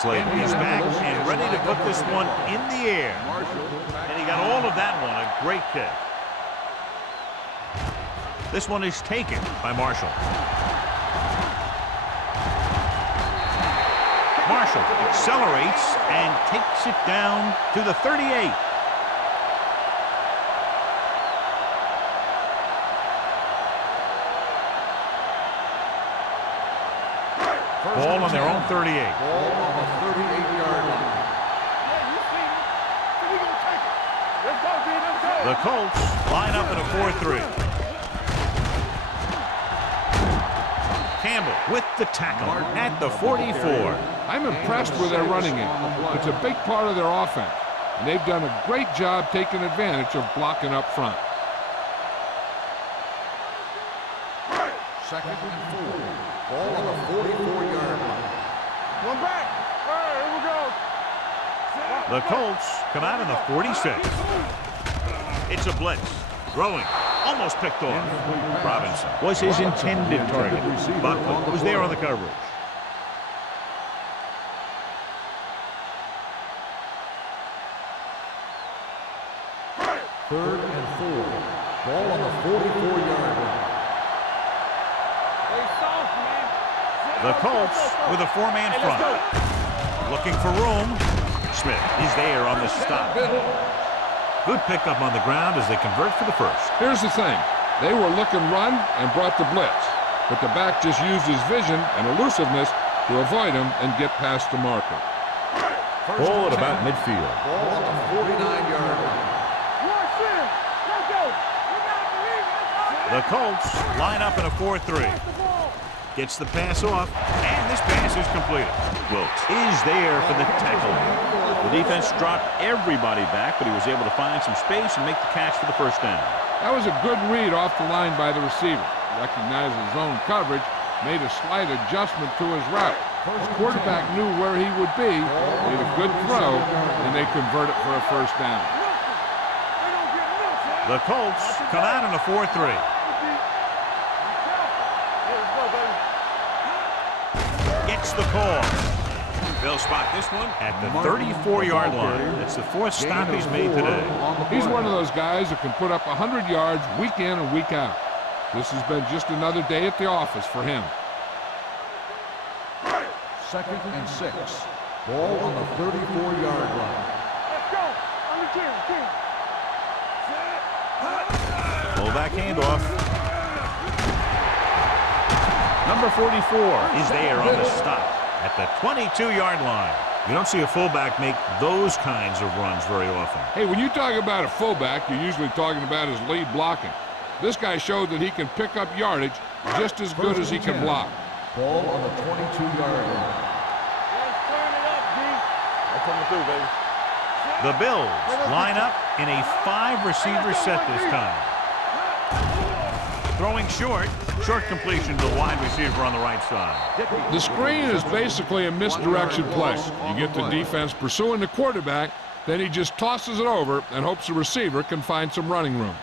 Slade is back and ready to put this one in the air. And he got all of that one. A great kick. This one is taken by Marshall. Marshall accelerates and takes it down to the 38. Ball on their own 38. Ball on the 38-yard line. The Colts line up in a 4-3. Campbell with the tackle at the 44. I'm impressed with their running game. It's a big part of their offense, and they've done a great job taking advantage of blocking up front. 2nd and 4. Ball on the 44-yard line. One back. All right, here we go. The Colts come out in the 46. It's a blitz. Throwing. Almost picked off. Robinson was his intended target. Buckley was there on the coverage. Third and 4. Ball on the 44-yard line. The Colts with a 4-man front. Looking for room. Smith is there on the stop. Good pickup on the ground as they convert for the first. Here's the thing. They were looking run and brought the blitz, but the back just used his vision and elusiveness to avoid him and get past the marker. Ball at about midfield. Ball on the 49-yard line. The Colts line up in a 4-3. Gets the pass off, and this pass is completed. Wilkes is there for the tackle. The defense dropped everybody back, but he was able to find some space and make the catch for the first down. That was a good read off the line by the receiver. Recognized his zone coverage, made a slight adjustment to his route. The quarterback knew where he would be, made a good throw, and they convert it for a first down. The Colts come out in a 4-3. Gets the call. They'll spot this one at the 34-yard line. That's the fourth stop he's made today. He's one of those guys that can put up 100 yards week in and week out. This has been just another day at the office for him. 2nd and 6. Ball on the 34-yard line. Let's go. On the team. Fullback handoff. Number 44 is there on the stop at the 22-yard line. You don't see a fullback make those kinds of runs very often. Hey, when you talk about a fullback, you're usually talking about his lead blocking. This guy showed that he can pick up yardage just as good as he can block. Ball on the 22-yard line. Let's turn it up, D. That's coming through, baby. The Bills line up in a 5-receiver set this time. Throwing short completion to the wide receiver on the right side. The screen is basically a misdirection play. You get the defense pursuing the quarterback, then he just tosses it over and hopes the receiver can find some running room.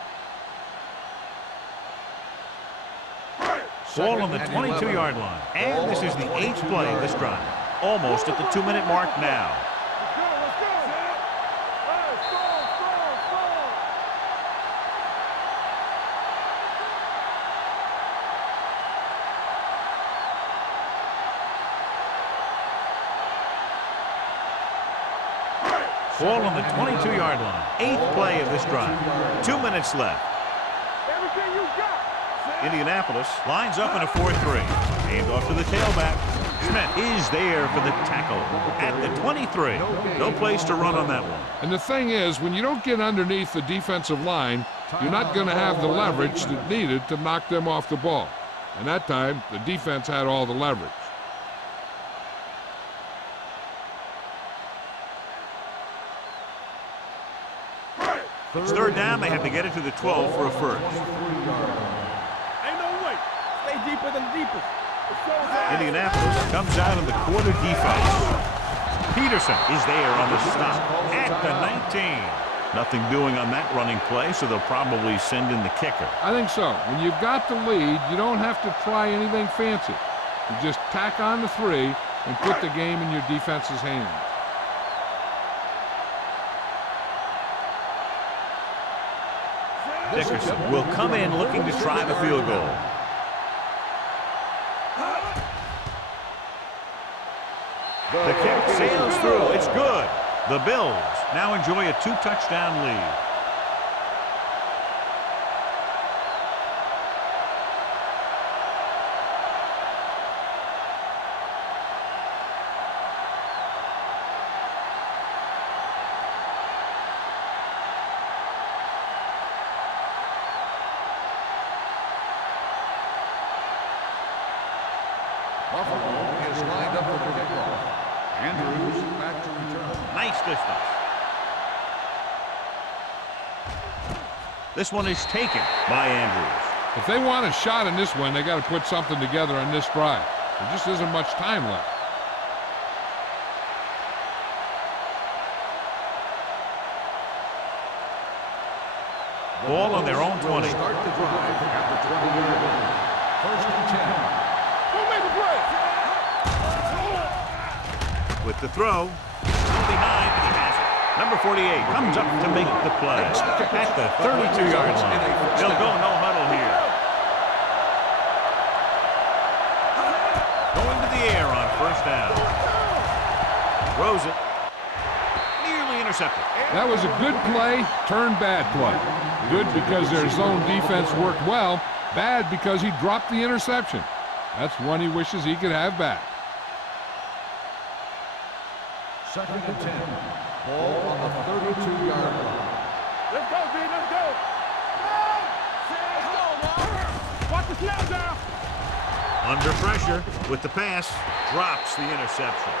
Ball on the 22-yard line. And this is the 8th play of this drive. Almost at the 2-minute mark now. Let's go. Hey, score. Ball on the 22-yard line. 8th play of this drive. 2 minutes left. Everything you got. Indianapolis lines up in a 4-3. Aimed off to the tailback. Smith is there for the tackle at the 23. No place to run on that one. And the thing is, when you don't get underneath the defensive line, you're not going to have the leverage that needed to knock them off the ball. And that time, the defense had all the leverage. It's 3rd down. They have to get it to the 12 for a first. Ain't no way. Stay deeper than the deepest. Indianapolis comes out in the quarter defense. Peterson is there on the stop at the 19. Nothing doing on that running play, so they'll probably send in the kicker. I think so. When you've got the lead, you don't have to try anything fancy. You just tack on the 3 and put the game in your defense's hands. Dickerson will come in looking to try the field goal. The kick sails through. It's good. The Bills now enjoy a 2-touchdown lead. Buffalo is lined up for the kickoff. Andrews back to return. Nice distance. This one is taken by Andrews. If they want a shot in this one, they got to put something together on this drive. There just isn't much time left. Ball on their own 20. Start the drive at the 20-yard line. 1st and 10. Who made the play? With the throw, from behind, but he has it. Number 48 comes up to make the play at the 32-yard line. They'll go no huddle here. Going to the air on 1st down. Throws it. Nearly intercepted. That was a good play, turned bad play. Good because their zone defense worked well. Bad because he dropped the interception. That's one he wishes he could have back. 2nd and 10. Ball on the 32-yard line. Let's go, D. Let's go. Let's go now. Watch the snap down. Under pressure with the pass, drops the interception.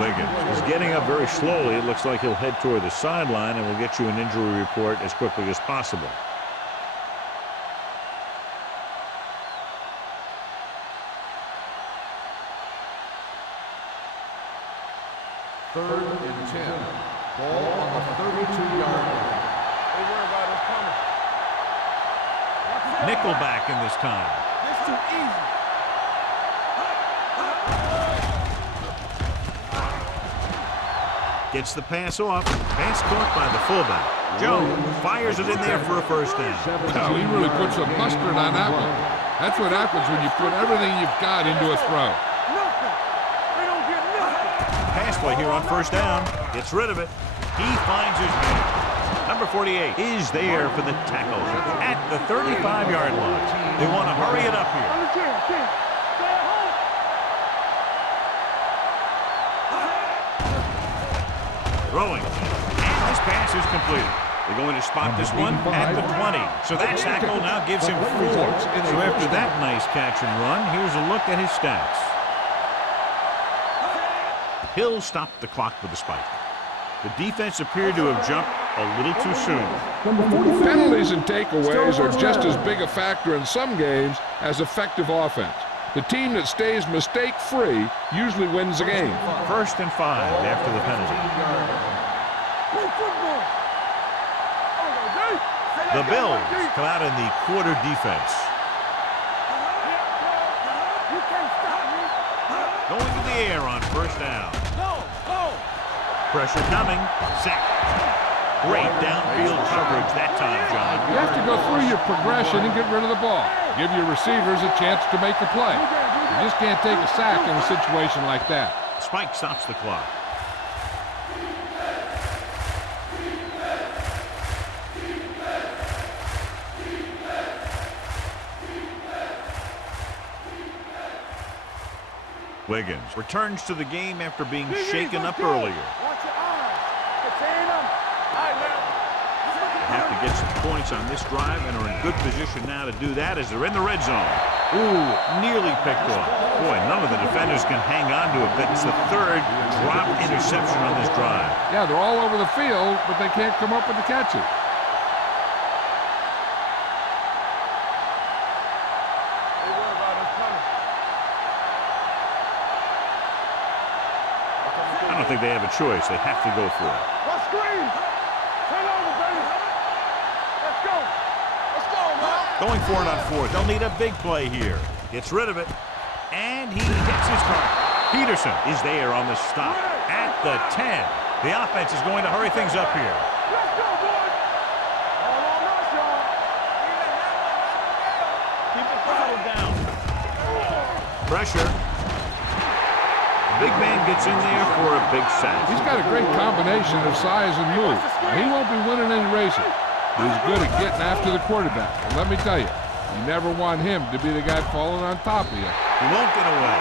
Wiggins is getting up very slowly. It looks like he'll head toward the sideline, and we'll get you an injury report as quickly as possible. Third and 10. Ball on the 32-yard line. They worry about us coming. Nickelback in this time. This too easy. Gets the pass off. Pass caught by the fullback. Jones fires it in there for a first down. Oh, he really put some mustard on that one. That's what happens when you put everything you've got into a throw. Nothing. They don't get nothing. Pass play here on first down. Gets rid of it. He finds his man. Number 48 is there for the tackle at the 35-yard line. They want to hurry it up here. On the 10. Stay at home. Throwing. And this pass is completed. They're going to spot this one at the 20. So that tackle now gives him 4. So after that nice catch and run, here's a look at his stats. Hill stopped the clock with a spike. The defense appeared to have jumped a little too soon. Penalties and takeaways are just as big a factor in some games as effective offense. The team that stays mistake-free usually wins the game. First and 5 after the penalty. The Bills come out in the quarter defense. You can't stop me. Going to the air on first down. Go. Pressure coming. Sack. Great downfield coverage that time, John. You have to go through your progression and get rid of the ball. Give your receivers a chance to make a play. You just can't take a sack in a situation like that. Spike stops the clock. Wiggins returns to the game after being shaken up earlier. Watch your eyes. Contain them. All right, man. They have to get some points on this drive and are in good position now to do that as they're in the red zone. Ooh, nearly picked off. Boy, none of the defenders can hang on to it. That's the third drop interception on this drive. Yeah, they're all over the field, but they can't come up with the catches. They worry about us coming. I don't think they have a choice. They have to go for it. What screen? Turn over, baby. Let's go. Let's go, man. Going for it on fourth. They'll need a big play here. Gets rid of it. And he hits his mark. Peterson is there on the stop at the 10. The offense is going to hurry things up here. Let's go, boys. All on us, y'all. Keep the crowd down. Pressure. The big man gets in there for a big sack. He's got a great combination of size and move. He won't be winning any races. He's good at getting after the quarterback. And let me tell you, you never want him to be the guy falling on top of you. He won't get away.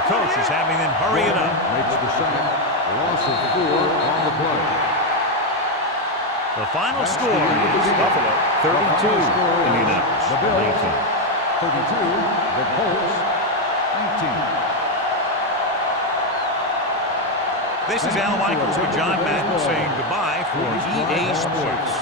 The coach is having them hurry it up. Makes the sack. Loss of 4 on the play. The final score is Buffalo 32, Indianapolis The Bills 19. 32. The Colts 19. This is Al Michaels with John Madden saying goodbye for EA Sports.